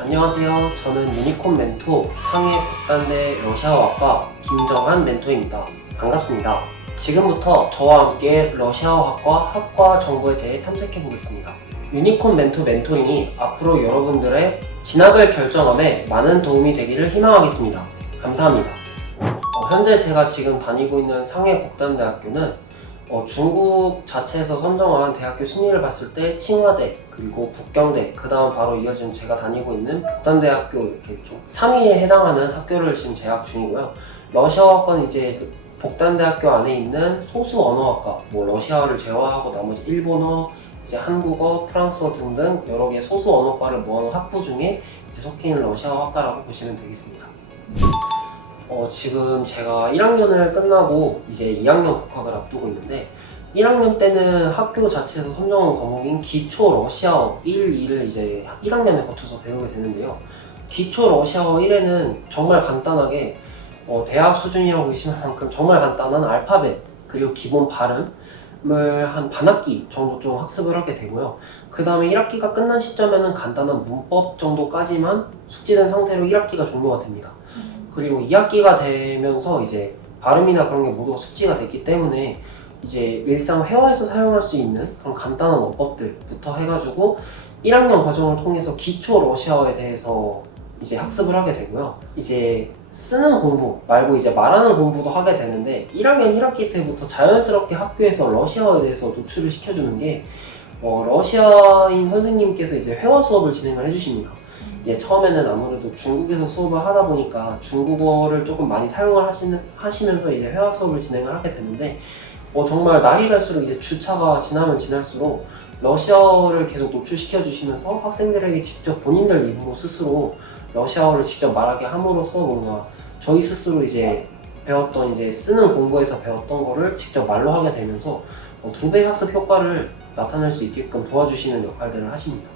안녕하세요. 저는 유니콘 멘토 상해 복단대 러시아어학과 김정한 멘토입니다. 반갑습니다. 지금부터 저와 함께 러시아어학과 학과 정보에 대해 탐색해 보겠습니다. 유니콘 멘토 멘토링이 앞으로 여러분들의 진학을 결정함에 많은 도움이 되기를 희망하겠습니다. 감사합니다. 현재 제가 지금 다니고 있는 상해 복단대학교는 중국 자체에서 선정한 대학교 순위를 봤을 때 칭화대, 그리고 북경대, 그 다음 바로 이어진 제가 다니고 있는 복단대학교 이렇게 좀 3위에 해당하는 학교를 지금 재학 중이고요. 러시아어학과는 이제 복단대학교 안에 있는 소수 언어학과, 러시아어를 제외하고 나머지 일본어, 이제 한국어, 프랑스어 등등 여러 개의 소수 언어과를 모아놓은 학부 중에 이제 속해 있는 러시아어학과라고 보시면 되겠습니다. 지금 제가 1학년을 끝나고 이제 2학년 복학을 앞두고 있는데 1학년 때는 학교 자체에서 선정한 과목인 기초 러시아어 1, 2를 이제 1학년에 거쳐서 배우게 되는데요. 기초 러시아어 1에는 정말 간단하게 대학 수준이라고 의심할 만큼 정말 간단한 알파벳 그리고 기본 발음을 한 반학기 정도 좀 학습을 하게 되고요. 그 다음에 1학기가 끝난 시점에는 간단한 문법 정도까지만 숙지된 상태로 1학기가 종료가 됩니다. 그리고 2학기가 되면서 이제 발음이나 그런 게 모두가 숙지가 됐기 때문에 이제 일상 회화에서 사용할 수 있는 그런 간단한 어법들부터 해가지고 1학년 과정을 통해서 기초 러시아어에 대해서 이제 학습을 하게 되고요. 이제 쓰는 공부 말고 이제 말하는 공부도 하게 되는데 1학년 1학기 때부터 자연스럽게 학교에서 러시아어에 대해서 노출을 시켜주는 게 러시아인 선생님께서 이제 회화 수업을 진행을 해주십니다. 처음에는 아무래도 중국에서 수업을 하다 보니까 중국어를 조금 많이 사용을 하시면서 이제 회화 수업을 진행을 하게 되는데 정말 날이 갈수록 이제 주차가 지나면 지날수록 러시아어를 계속 노출시켜 주시면서 학생들에게 직접 본인들 입으로 스스로 러시아어를 직접 말하게 함으로써 뭔가 저희 스스로 이제 배웠던 이제 쓰는 공부에서 배웠던 거를 직접 말로 하게 되면서 2배의 학습 효과를 나타낼 수 있게끔 도와주시는 역할들을 하십니다.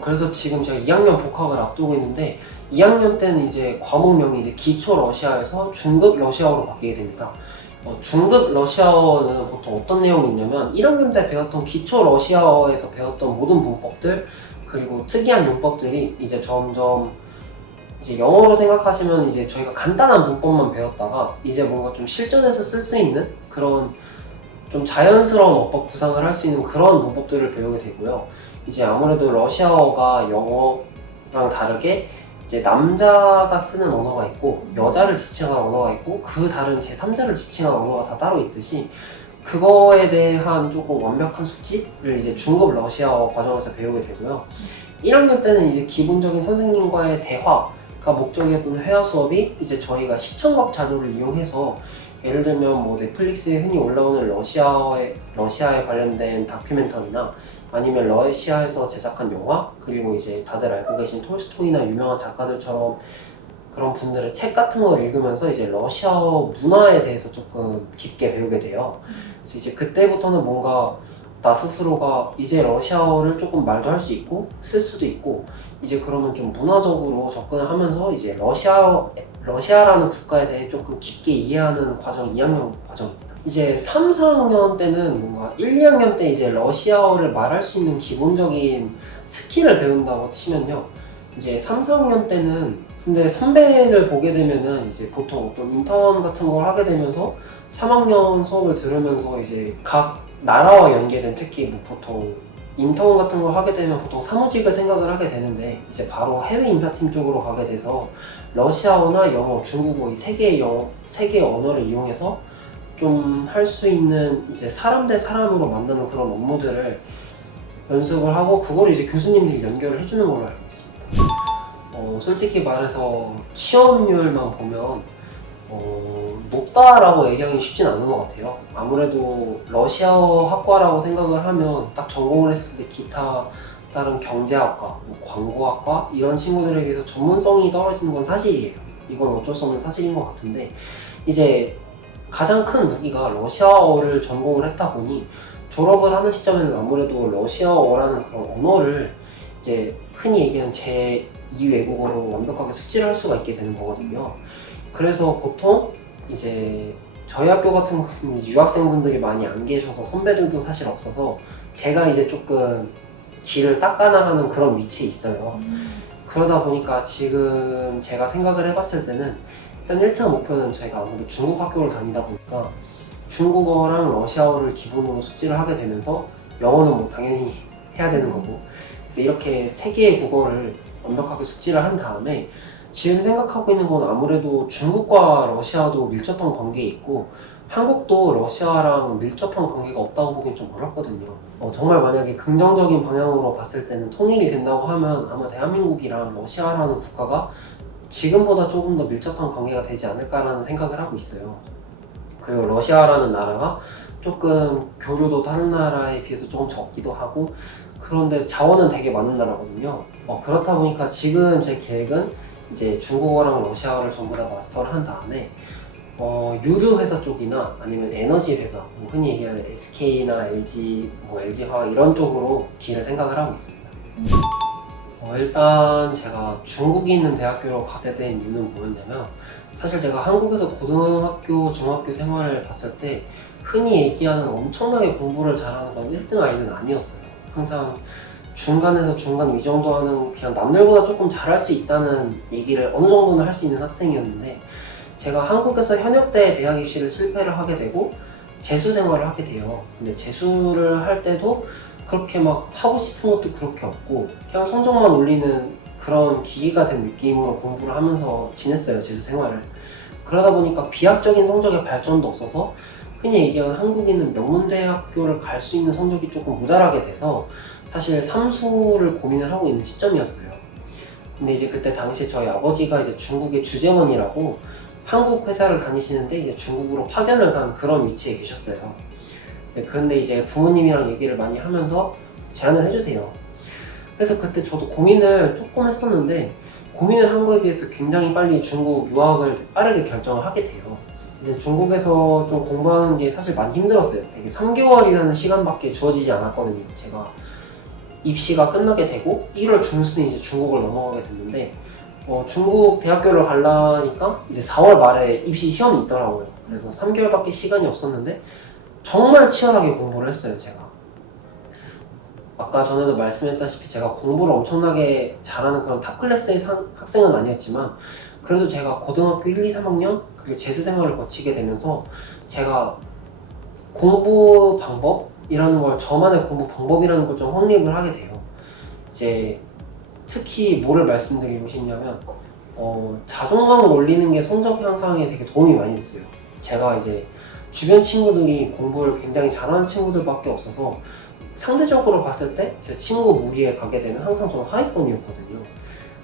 그래서 지금 제가 2학년 복학을 앞두고 있는데 2학년 때는 이제 과목명이 이제 기초 러시아에서 중급 러시아어로 바뀌게 됩니다. 중급 러시아어는 보통 어떤 내용이 있냐면 1학년 때 배웠던 기초 러시아어에서 배웠던 모든 문법들 그리고 특이한 용법들이 이제 점점 이제 영어로 생각하시면 이제 저희가 간단한 문법만 배웠다가 이제 뭔가 좀 실전에서 쓸 수 있는 그런 좀 자연스러운 어법 구상을 할 수 있는 그런 문법들을 배우게 되고요. 이제 아무래도 러시아어가 영어랑 다르게 이제 남자가 쓰는 언어가 있고 여자를 지칭한 언어가 있고 그 다른 제3자를 지칭한 언어가 다 따로 있듯이 그거에 대한 조금 완벽한 숙지를 이제 중급 러시아어 과정에서 배우게 되고요. 1학년 때는 이제 기본적인 선생님과의 대화가 목적이었던 회화 수업이 이제 저희가 시청각 자료를 이용해서 예를 들면 넷플릭스에 흔히 올라오는 러시아에 관련된 다큐멘터리나 아니면 러시아에서 제작한 영화 그리고 이제 다들 알고 계신 톨스토이나 유명한 작가들처럼 그런 분들의 책 같은 거 읽으면서 이제 러시아어 문화에 대해서 조금 깊게 배우게 돼요. 그래서 이제 그때부터는 뭔가 나 스스로가 이제 러시아어를 조금 말도 할 수 있고 쓸 수도 있고 이제 그러면 좀 문화적으로 접근을 하면서 이제 러시아라는 국가에 대해 조금 깊게 이해하는 과정 2학년 과정입니다. 이제 3, 4학년 때는 뭔가 1, 2학년 때 이제 러시아어를 말할 수 있는 기본적인 스킬을 배운다고 치면요. 이제 3, 4학년 때는 근데 선배를 보게 되면은 이제 보통 어떤 인턴 같은 걸 하게 되면서 3학년 수업을 들으면서 이제 각 나라와 연계된 특히 보통 인턴 같은 걸 하게 되면 보통 사무직을 생각을 하게 되는데 이제 바로 해외 인사팀 쪽으로 가게 돼서 러시아어나 영어, 중국어 이 세 개의 언어를 이용해서 좀 할 수 있는 이제 사람 대 사람으로 만드는 그런 업무들을 연습을 하고 그걸 이제 교수님들이 연결을 해주는 걸로 알고 있습니다. 솔직히 말해서 취업률만 보면 높다라고 얘기하기 쉽진 않은 것 같아요. 아무래도 러시아어 학과라고 생각을 하면 딱 전공을 했을 때 기타 다른 경제학과, 광고학과 이런 친구들에 비해서 전문성이 떨어지는 건 사실이에요. 이건 어쩔 수 없는 사실인 것 같은데 이제 가장 큰 무기가 러시아어를 전공을 했다 보니 졸업을 하는 시점에는 아무래도 러시아어라는 그런 언어를 이제 흔히 얘기하는 제2 외국어로 완벽하게 숙지를 할 수가 있게 되는 거거든요. 그래서 보통 이제 저희 학교 같은 경우는 유학생분들이 많이 안 계셔서 선배들도 사실 없어서 제가 이제 조금 길을 닦아나가는 그런 위치에 있어요. 그러다 보니까 지금 제가 생각을 해봤을 때는 일단 1차 목표는 저희가 아무래도 중국 학교를 다니다 보니까 중국어랑 러시아어를 기본으로 숙지를 하게 되면서 영어는 뭐 당연히 해야 되는 거고, 그래서 이렇게 세 개의 국어를 완벽하게 숙지를 한 다음에 지금 생각하고 있는 건 아무래도 중국과 러시아도 밀접한 관계에 있고 한국도 러시아랑 밀접한 관계가 없다고 보기엔 좀 어렵거든요. 정말 만약에 긍정적인 방향으로 봤을 때는 통일이 된다고 하면 아마 대한민국이랑 러시아라는 국가가 지금보다 조금 더 밀접한 관계가 되지 않을까라는 생각을 하고 있어요. 그리고 러시아라는 나라가 조금 교류도 다른 나라에 비해서 조금 적기도 하고, 그런데 자원은 되게 많은 나라거든요. 그렇다 보니까 지금 제 계획은 이제 중국어랑 러시아어를 전부 다 마스터를 한 다음에 유류 회사 쪽이나 아니면 에너지 회사, 뭐 흔히 얘기하는 SK나 LG, 뭐 LG화학 이런 쪽으로 길을 생각을 하고 있습니다. 일단 제가 중국에 있는 대학교로 가게 된 이유는 뭐였냐면, 사실 제가 한국에서 고등학교, 중학교 생활을 봤을 때 흔히 얘기하는 엄청나게 공부를 잘하는 건 1등 아이는 아니었어요. 항상 중간에서 중간 위 정도 하는, 그냥 남들보다 조금 잘할 수 있다는 얘기를 어느 정도는 할 수 있는 학생이었는데, 제가 한국에서 현역대 대학 입시를 실패를 하게 되고 재수 생활을 하게 돼요. 근데 재수를 할 때도 그렇게 막 하고 싶은 것도 그렇게 없고 그냥 성적만 올리는 그런 기계가 된 느낌으로 공부를 하면서 지냈어요, 재수 생활을. 그러다 보니까 비학적인 성적의 발전도 없어서 흔히 얘기하는 한국인은 명문대학교를 갈 수 있는 성적이 조금 모자라게 돼서 사실 삼수를 고민을 하고 있는 시점이었어요. 근데 이제 그때 당시에 저희 아버지가 이제 중국의 주재원이라고 한국 회사를 다니시는데 이제 중국으로 파견을 간 그런 위치에 계셨어요. 그런데 이제 부모님이랑 얘기를 많이 하면서 제안을 해주세요. 그래서 그때 저도 고민을 조금 했었는데, 고민을 한 거에 비해서 굉장히 빨리 중국 유학을 빠르게 결정을 하게 돼요. 이제 중국에서 좀 공부하는 게 사실 많이 힘들었어요. 되게 3개월이라는 시간밖에 주어지지 않았거든요. 제가 입시가 끝나게 되고 1월 중순에 이제 중국을 넘어가게 됐는데, 중국 대학교를 가려니까 이제 4월 말에 입시 시험이 있더라고요. 그래서 3개월밖에 시간이 없었는데 정말 치열하게 공부를 했어요, 제가. 아까 전에도 말씀했다시피 제가 공부를 엄청나게 잘하는 그런 탑 클래스의 학생은 아니었지만, 그래도 제가 고등학교 1, 2, 3학년 그리고 재수 생활을 거치게 되면서 제가 공부 방법이라는 걸, 저만의 공부 방법이라는 걸 좀 확립을 하게 돼요. 이제 특히 뭐를 말씀드리고 싶냐면 자존감을 올리는 게 성적 향상에 되게 도움이 많이 됐어요. 제가 이제 주변 친구들이 공부를 굉장히 잘하는 친구들밖에 없어서 상대적으로 봤을 때 제 친구 무리에 가게 되면 항상 저는 하위권이었거든요.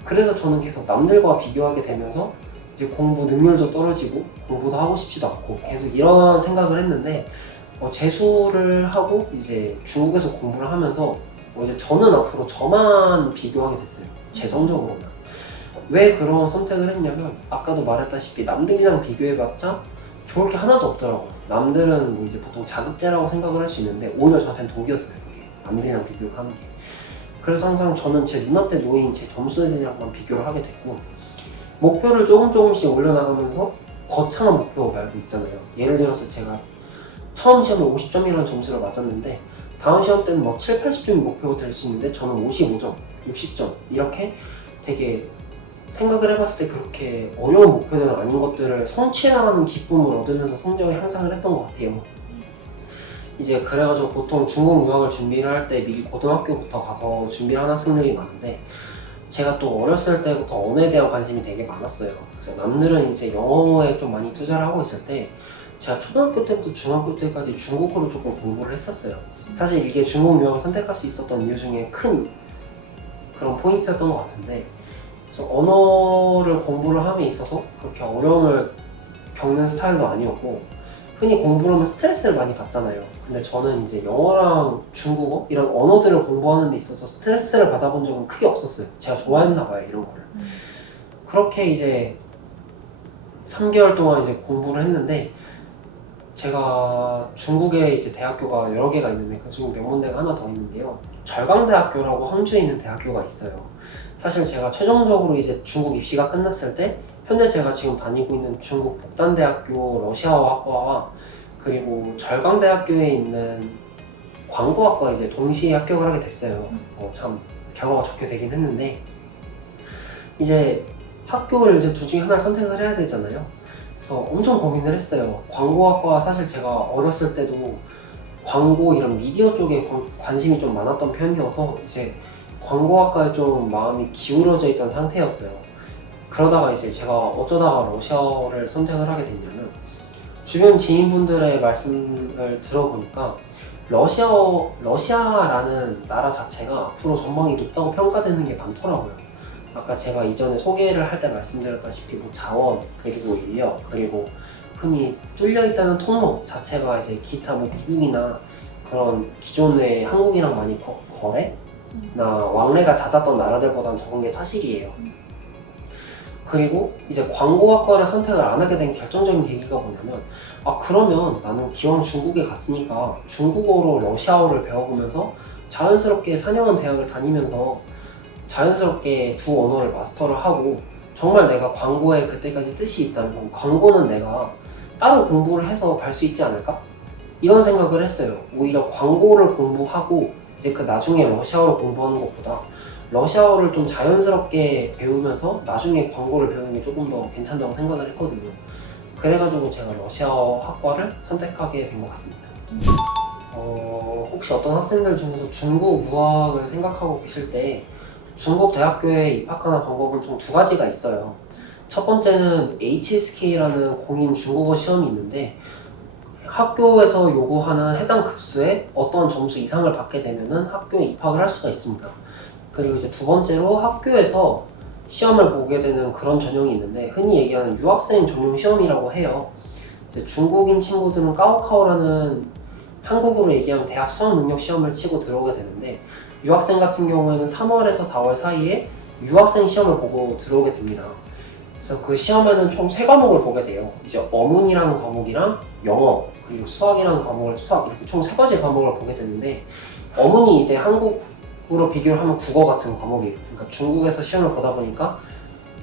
그래서 저는 계속 남들과 비교하게 되면서 이제 공부 능률도 떨어지고 공부도 하고 싶지도 않고 계속 이런 생각을 했는데, 재수를 하고 이제 중국에서 공부를 하면서 이제 저는 앞으로 저만 비교하게 됐어요, 제 성적으로만. 왜 그런 선택을 했냐면, 아까도 말했다시피 남들이랑 비교해봤자 좋을 게 하나도 없더라고요. 남들은 뭐 이제 보통 자극제라고 생각을 할 수 있는데 오히려 저한테는 독이었어요, 이게 남들이랑 비교를 하는 게. 그래서 항상 저는 제 눈앞에 놓인 제 점수들이랑만 비교를 하게 됐고, 목표를 조금씩 올려나가면서 거창한 목표 말고 있잖아요. 예를 들어서 제가 처음 시험에 50점이라는 점수를 맞았는데 다음 시험 때는 뭐 7, 80점이 목표가 될 수 있는데 저는 55점, 60점 이렇게 되게 생각을 해봤을 때 그렇게 어려운 목표들은 아닌 것들을 성취해나가는 기쁨을 얻으면서 성적을 향상을 했던 것 같아요. 이제 그래가지고 보통 중국 유학을 준비를 할 때 미리 고등학교부터 가서 준비를 하는 학생들이 많은데, 제가 또 어렸을 때부터 언어에 대한 관심이 되게 많았어요. 그래서 남들은 이제 영어에 좀 많이 투자를 하고 있을 때 제가 초등학교 때부터 중학교 때까지 중국어를 조금 공부를 했었어요. 사실 이게 중국 유학을 선택할 수 있었던 이유 중에 큰 그런 포인트였던 것 같은데, 그래서 언어를 공부를 함에 있어서 그렇게 어려움을 겪는 스타일도 아니었고, 흔히 공부를 하면 스트레스를 많이 받잖아요. 근데 저는 이제 영어랑 중국어 이런 언어들을 공부하는 데 있어서 스트레스를 받아본 적은 크게 없었어요. 제가 좋아했나 봐요, 이런 거를. 그렇게 이제 3개월 동안 이제 공부를 했는데, 제가 중국에 이제 대학교가 여러 개가 있는데 그 중에 명문대가 하나 더 있는데요. 절강대학교라고 항주에 있는 대학교가 있어요. 사실 제가 최종적으로 이제 중국 입시가 끝났을 때 현재 제가 지금 다니고 있는 중국 복단대학교 러시아어학과와 그리고 절강대학교에 있는 광고학과 이제 동시에 합격을 하게 됐어요. 참 결과가 좋게 되긴 했는데, 이제 학교를 이제 둘 중에 하나를 선택을 해야 되잖아요. 그래서 엄청 고민을 했어요. 광고학과 사실 제가 어렸을 때도 광고 이런 미디어 쪽에 관심이 좀 많았던 편이어서 이제 광고학과에 좀 마음이 기울어져 있던 상태였어요. 그러다가 이제 제가 어쩌다가 러시아어를 선택을 하게 됐냐면 주변 지인분들의 말씀을 들어보니까 러시아라는 나라 자체가 앞으로 전망이 높다고 평가되는 게 많더라고요. 아까 제가 이전에 소개를 할 때 말씀드렸다시피 뭐 자원, 그리고 인력, 그리고 흔히 뚫려있다는 통로 자체가 이제 기타 뭐 미국이나 그런 기존의 한국이랑 많이 거래나 왕래가 잦았던 나라들보다는 적은 게 사실이에요. 그리고 이제 광고학과를 선택을 안 하게 된 결정적인 계기가 뭐냐면 그러면 나는 기왕 중국에 갔으니까 중국어로 러시아어를 배워보면서 자연스럽게 4년 대학을 다니면서 자연스럽게 두 언어를 마스터를 하고 정말 내가 광고에 그때까지 뜻이 있다면 광고는 내가 따로 공부를 해서 갈 수 있지 않을까? 이런 생각을 했어요. 오히려 광고를 공부하고 이제 그 나중에 러시아어를 공부하는 것보다 러시아어를 좀 자연스럽게 배우면서 나중에 광고를 배우는 게 조금 더 괜찮다고 생각을 했거든요. 그래가지고 제가 러시아어 학과를 선택하게 된 것 같습니다. 혹시 어떤 학생들 중에서 중국 유학을 생각하고 계실 때 중국 대학교에 입학하는 방법은 총 두 가지가 있어요. 첫 번째는 HSK라는 공인 중국어 시험이 있는데 학교에서 요구하는 해당 급수에 어떤 점수 이상을 받게 되면은 학교에 입학을 할 수가 있습니다. 그리고 이제 두 번째로 학교에서 시험을 보게 되는 그런 전형이 있는데 흔히 얘기하는 유학생 전용 시험이라고 해요. 이제 중국인 친구들은 까오카오라는 한국으로 얘기하면 대학 수학 능력 시험을 치고 들어오게 되는데 유학생 같은 경우에는 3월에서 4월 사이에 유학생 시험을 보고 들어오게 됩니다. 그래서 그 시험에는 총 3과목을 보게 돼요. 이제 어문이라는 과목이랑 영어 그리고 수학이라는 과목을 이렇게 총 3가지 과목을 보게 되는데 어문이 이제 한국으로 비교를 하면 국어 같은 과목이에요. 그러니까 중국에서 시험을 보다 보니까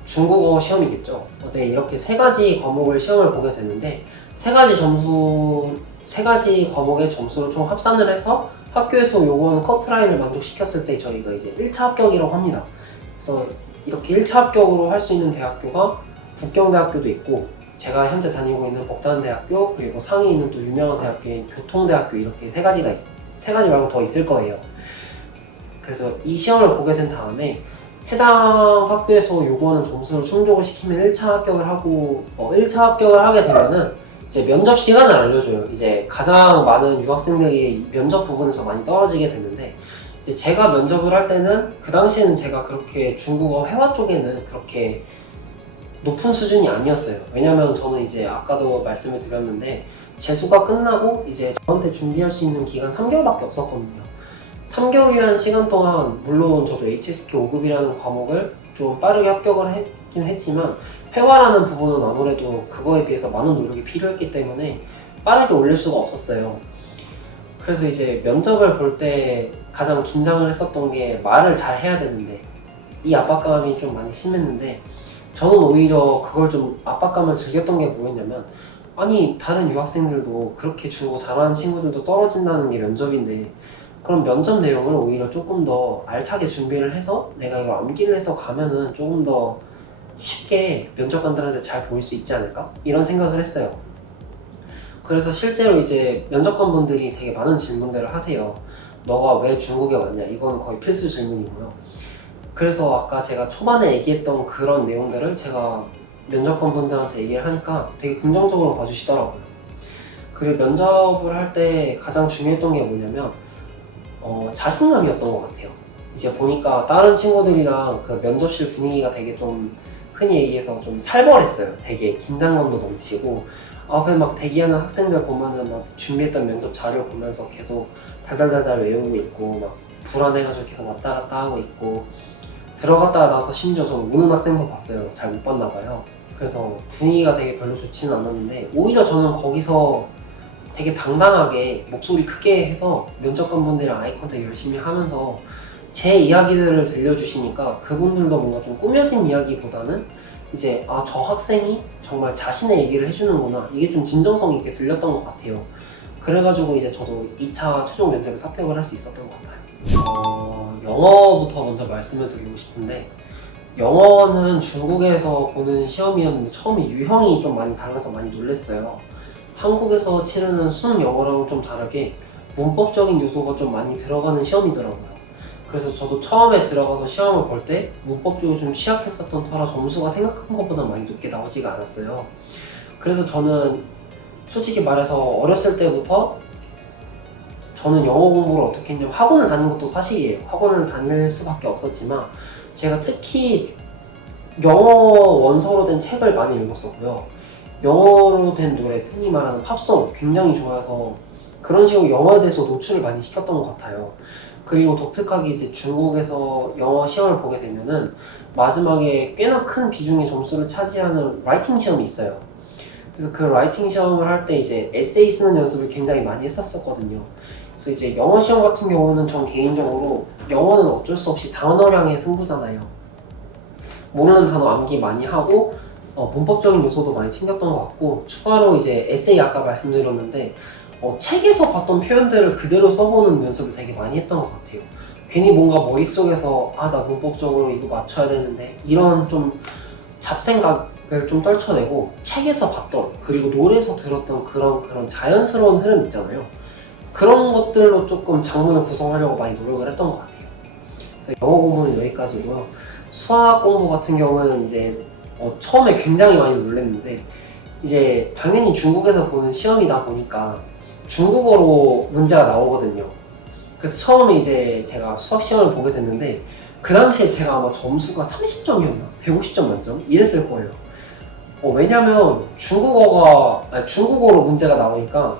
중국어 시험이겠죠. 네, 이렇게 3가지 과목을 시험을 보게 되는데 3가지 과목의 점수를 총 합산을 해서 학교에서 요구하는 커트라인을 만족시켰을 때 저희가 이제 1차 합격이라고 합니다. 그래서 이렇게 1차 합격으로 할 수 있는 대학교가 북경대학교도 있고 제가 현재 다니고 있는 복단대학교 그리고 상위에 있는 또 유명한 대학교인 교통대학교 이렇게 3가지가 3가지 말고 더 있을 거예요. 그래서 이 시험을 보게 된 다음에 해당 학교에서 요구하는 점수를 충족을 시키면 1차 합격을 하고 1차 합격을 하게 되면은 이제 면접 시간을 알려줘요. 이제 가장 많은 유학생들이 면접 부분에서 많이 떨어지게 됐는데 이제 제가 면접을 할 때는 그 당시에는 제가 그렇게 중국어 회화 쪽에는 그렇게 높은 수준이 아니었어요. 왜냐면 저는 이제 아까도 말씀을 드렸는데 재수가 끝나고 이제 저한테 준비할 수 있는 기간 3개월밖에 없었거든요. 3개월이라는 시간 동안 물론 저도 HSK 5급이라는 과목을 좀 빠르게 합격을 했긴 했지만 회화라는 부분은 아무래도 그거에 비해서 많은 노력이 필요했기 때문에 빠르게 올릴 수가 없었어요. 그래서 이제 면접을 볼 때 가장 긴장을 했었던 게 말을 잘 해야 되는데 이 압박감이 좀 많이 심했는데 저는 오히려 그걸 좀 압박감을 즐겼던 게 뭐였냐면 아니 다른 유학생들도 그렇게 중국어 잘하는 친구들도 떨어진다는 게 면접인데 그럼 면접 내용을 오히려 조금 더 알차게 준비를 해서 내가 이걸 암기를 해서 가면은 조금 더 쉽게 면접관들한테 잘 보일 수 있지 않을까? 이런 생각을 했어요. 그래서 실제로 이제 면접관분들이 되게 많은 질문들을 하세요. 너가 왜 중국에 왔냐? 이건 거의 필수 질문이고요. 그래서 아까 제가 초반에 얘기했던 그런 내용들을 제가 면접관분들한테 얘기를 하니까 되게 긍정적으로 봐주시더라고요. 그리고 면접을 할 때 가장 중요했던 게 뭐냐면 자신감이었던 것 같아요. 이제 보니까 다른 친구들이랑 그 면접실 분위기가 되게 좀 흔히 얘기해서 좀 살벌했어요. 되게 긴장감도 넘치고 앞에 막 대기하는 학생들 보면은 막 준비했던 면접 자료 보면서 계속 달달달달 외우고 있고 막 불안해가지고 계속 왔다 갔다 하고 있고 들어갔다가 나와서 심지어 저는 우는 학생도 봤어요. 잘 못 봤나 봐요. 그래서 분위기가 되게 별로 좋지는 않았는데 오히려 저는 거기서 되게 당당하게 목소리 크게 해서 면접관분들이랑 아이 컨택 열심히 하면서 제 이야기들을 들려주시니까 그분들도 뭔가 좀 꾸며진 이야기보다는 이제 저 학생이 정말 자신의 얘기를 해주는구나 이게 좀 진정성 있게 들렸던 것 같아요. 그래가지고 이제 저도 2차 최종 면접에서 합격을 할 수 있었던 것 같아요. 영어부터 먼저 말씀을 드리고 싶은데 영어는 중국에서 보는 시험이었는데 처음에 유형이 좀 많이 달라서 많이 놀랐어요. 한국에서 치르는 수능 영어랑은 좀 다르게 문법적인 요소가 좀 많이 들어가는 시험이더라고요. 그래서 저도 처음에 들어가서 시험을 볼 때 문법 쪽이 좀 취약했었던 터라 점수가 생각한 것보다 많이 높게 나오지가 않았어요. 그래서 저는 솔직히 말해서 어렸을 때부터 저는 영어 공부를 어떻게 했냐면 학원을 다닌 것도 사실이에요. 학원을 다닐 수밖에 없었지만 제가 특히 영어 원서로 된 책을 많이 읽었었고요. 영어로 된 노래, 흔히 말하는 팝송 굉장히 좋아해서 그런 식으로 영어에 대해서 노출을 많이 시켰던 것 같아요. 그리고 독특하게 이제 중국에서 영어 시험을 보게 되면은 마지막에 꽤나 큰 비중의 점수를 차지하는 라이팅 시험이 있어요. 그래서 그 라이팅 시험을 할 때 이제 에세이 쓰는 연습을 굉장히 많이 했었거든요. 그래서 이제 영어 시험 같은 경우는 전 개인적으로 영어는 어쩔 수 없이 단어량의 승부잖아요. 모르는 단어 암기 많이 하고 문법적인 요소도 많이 챙겼던 것 같고 추가로 이제 에세이 아까 말씀드렸는데 책에서 봤던 표현들을 그대로 써보는 연습을 되게 많이 했던 것 같아요. 괜히 뭔가 머릿속에서 나 문법적으로 이거 맞춰야 되는데 이런 좀 잡생각을 좀 떨쳐내고 책에서 봤던 그리고 노래에서 들었던 그런 자연스러운 흐름 있잖아요. 그런 것들로 조금 장문을 구성하려고 많이 노력을 했던 것 같아요. 그래서 영어 공부는 여기까지고요. 수학 공부 같은 경우는 이제 처음에 굉장히 많이 놀랐는데 이제 당연히 중국에서 보는 시험이다 보니까 중국어로 문제가 나오거든요. 그래서 처음에 이제 제가 수학 시험을 보게 됐는데 그 당시에 제가 아마 점수가 30점이었나? 150점 만점? 이랬을 거예요. 왜냐면 중국어로 문제가 나오니까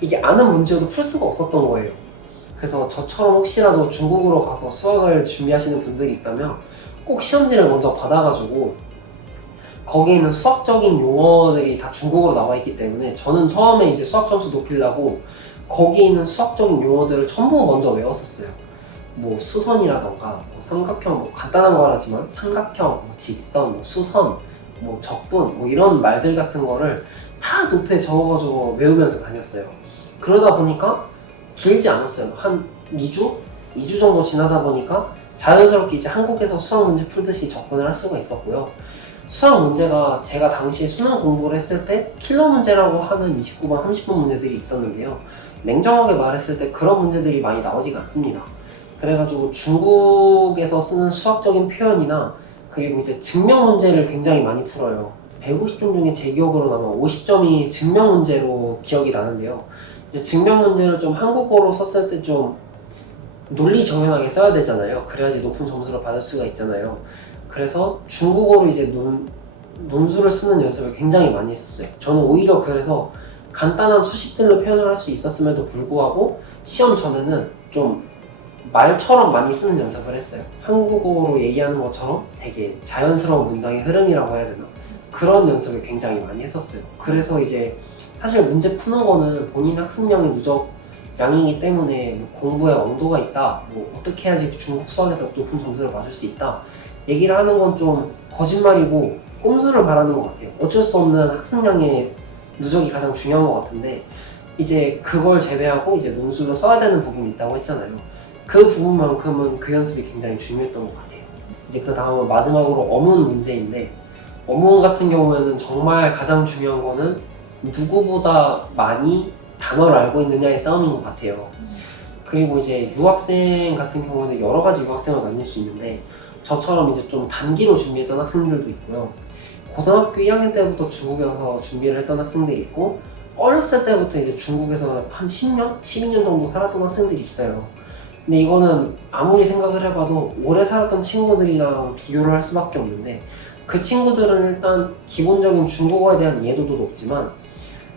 이게 아는 문제여도 풀 수가 없었던 거예요. 그래서 저처럼 혹시라도 중국으로 가서 수학을 준비하시는 분들이 있다면 꼭 시험지를 먼저 받아가지고 거기에 있는 수학적인 용어들이 다 중국어로 나와 있기 때문에 저는 처음에 이제 수학 점수 높이려고 거기에 있는 수학적인 용어들을 전부 먼저 외웠었어요. 뭐 수선이라던가 뭐 삼각형, 뭐 간단한 거라지만 삼각형, 뭐 직선, 뭐 수선, 뭐 적분, 뭐 이런 말들 같은 거를 다 노트에 적어가지고 외우면서 다녔어요. 그러다 보니까 길지 않았어요. 한 2주? 2주 정도 지나다 보니까 자연스럽게 이제 한국에서 수학 문제 풀듯이 접근을 할 수가 있었고요. 수학 문제가 제가 당시에 수능 공부를 했을 때 킬러 문제라고 하는 29번, 30번 문제들이 있었는데요. 냉정하게 말했을 때 그런 문제들이 많이 나오지가 않습니다. 그래가지고 중국에서 쓰는 수학적인 표현이나 그리고 이제 증명 문제를 굉장히 많이 풀어요. 150점 중에 제 기억으로는 아마 50점이 증명 문제로 기억이 나는데요. 이제 증명 문제를 좀 한국어로 썼을 때 좀 논리 정연하게 써야 되잖아요. 그래야지 높은 점수를 받을 수가 있잖아요. 그래서 중국어로 이제 논술을 쓰는 연습을 굉장히 많이 했었어요. 저는 오히려 그래서 간단한 수식들로 표현을 할 수 있었음에도 불구하고 시험 전에는 좀 말처럼 많이 쓰는 연습을 했어요. 한국어로 얘기하는 것처럼 되게 자연스러운 문장의 흐름이라고 해야 되나? 그런 연습을 굉장히 많이 했었어요. 그래서 이제 사실 문제 푸는 거는 본인 학습량이 누적량이기 때문에 뭐 공부에 언도가 있다, 뭐 어떻게 해야지 중국 수학에서 높은 점수를 맞을 수 있다 얘기를 하는 건 좀 거짓말이고 꼼수를 바라는 것 같아요. 어쩔 수 없는 학습량의 누적이 가장 중요한 것 같은데 이제 그걸 제외하고 이제 논술로 써야 되는 부분이 있다고 했잖아요. 그 부분만큼은 그 연습이 굉장히 중요했던 것 같아요. 이제 그 다음은 마지막으로 어문 문제인데 어문 같은 경우에는 정말 가장 중요한 거는 누구보다 많이 단어를 알고 있느냐의 싸움인 것 같아요. 그리고 이제 유학생 같은 경우는 여러 가지 유학생을 나뉠 수 있는데 저처럼 이제 좀 단기로 준비했던 학생들도 있고요. 고등학교 2학년 때부터 중국에서 준비를 했던 학생들이 있고 어렸을 때부터 이제 중국에서 한 10년? 12년 정도 살았던 학생들이 있어요. 근데 이거는 아무리 생각을 해봐도 오래 살았던 친구들이랑 비교를 할 수밖에 없는데 그 친구들은 일단 기본적인 중국어에 대한 이해도도 높지만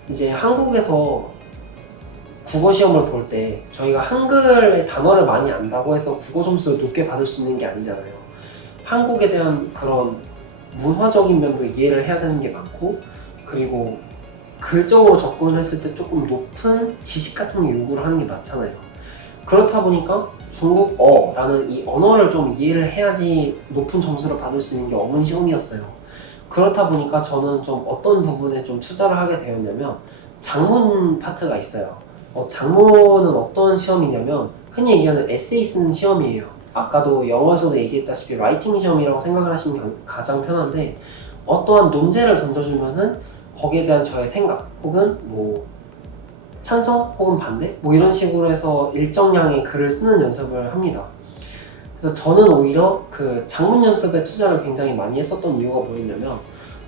이제 한국에서 국어 시험을 볼 때 저희가 한글의 단어를 많이 안다고 해서 국어 점수를 높게 받을 수 있는 게 아니잖아요. 한국에 대한 그런 문화적인 면도 이해를 해야 되는 게 많고 그리고 글적으로 접근을 했을 때 조금 높은 지식 같은 게 요구를 하는 게 많잖아요. 그렇다 보니까 중국어라는 이 언어를 좀 이해를 해야지 높은 점수를 받을 수 있는 게 어문 시험이었어요. 그렇다 보니까 저는 좀 어떤 부분에 좀 투자를 하게 되었냐면 작문 파트가 있어요. 작문은 어떤 시험이냐면 흔히 얘기하는 에세이 쓰는 시험이에요. 아까도 영어에서도 얘기했다시피 라이팅 시험이라고 생각을 하시면 가장 편한데, 어떠한 논제를 던져주면은 거기에 대한 저의 생각 혹은 뭐 찬성 혹은 반대 뭐 이런 식으로 해서 일정량의 글을 쓰는 연습을 합니다. 그래서 저는 오히려 그 작문 연습에 투자를 굉장히 많이 했었던 이유가 뭐였냐면,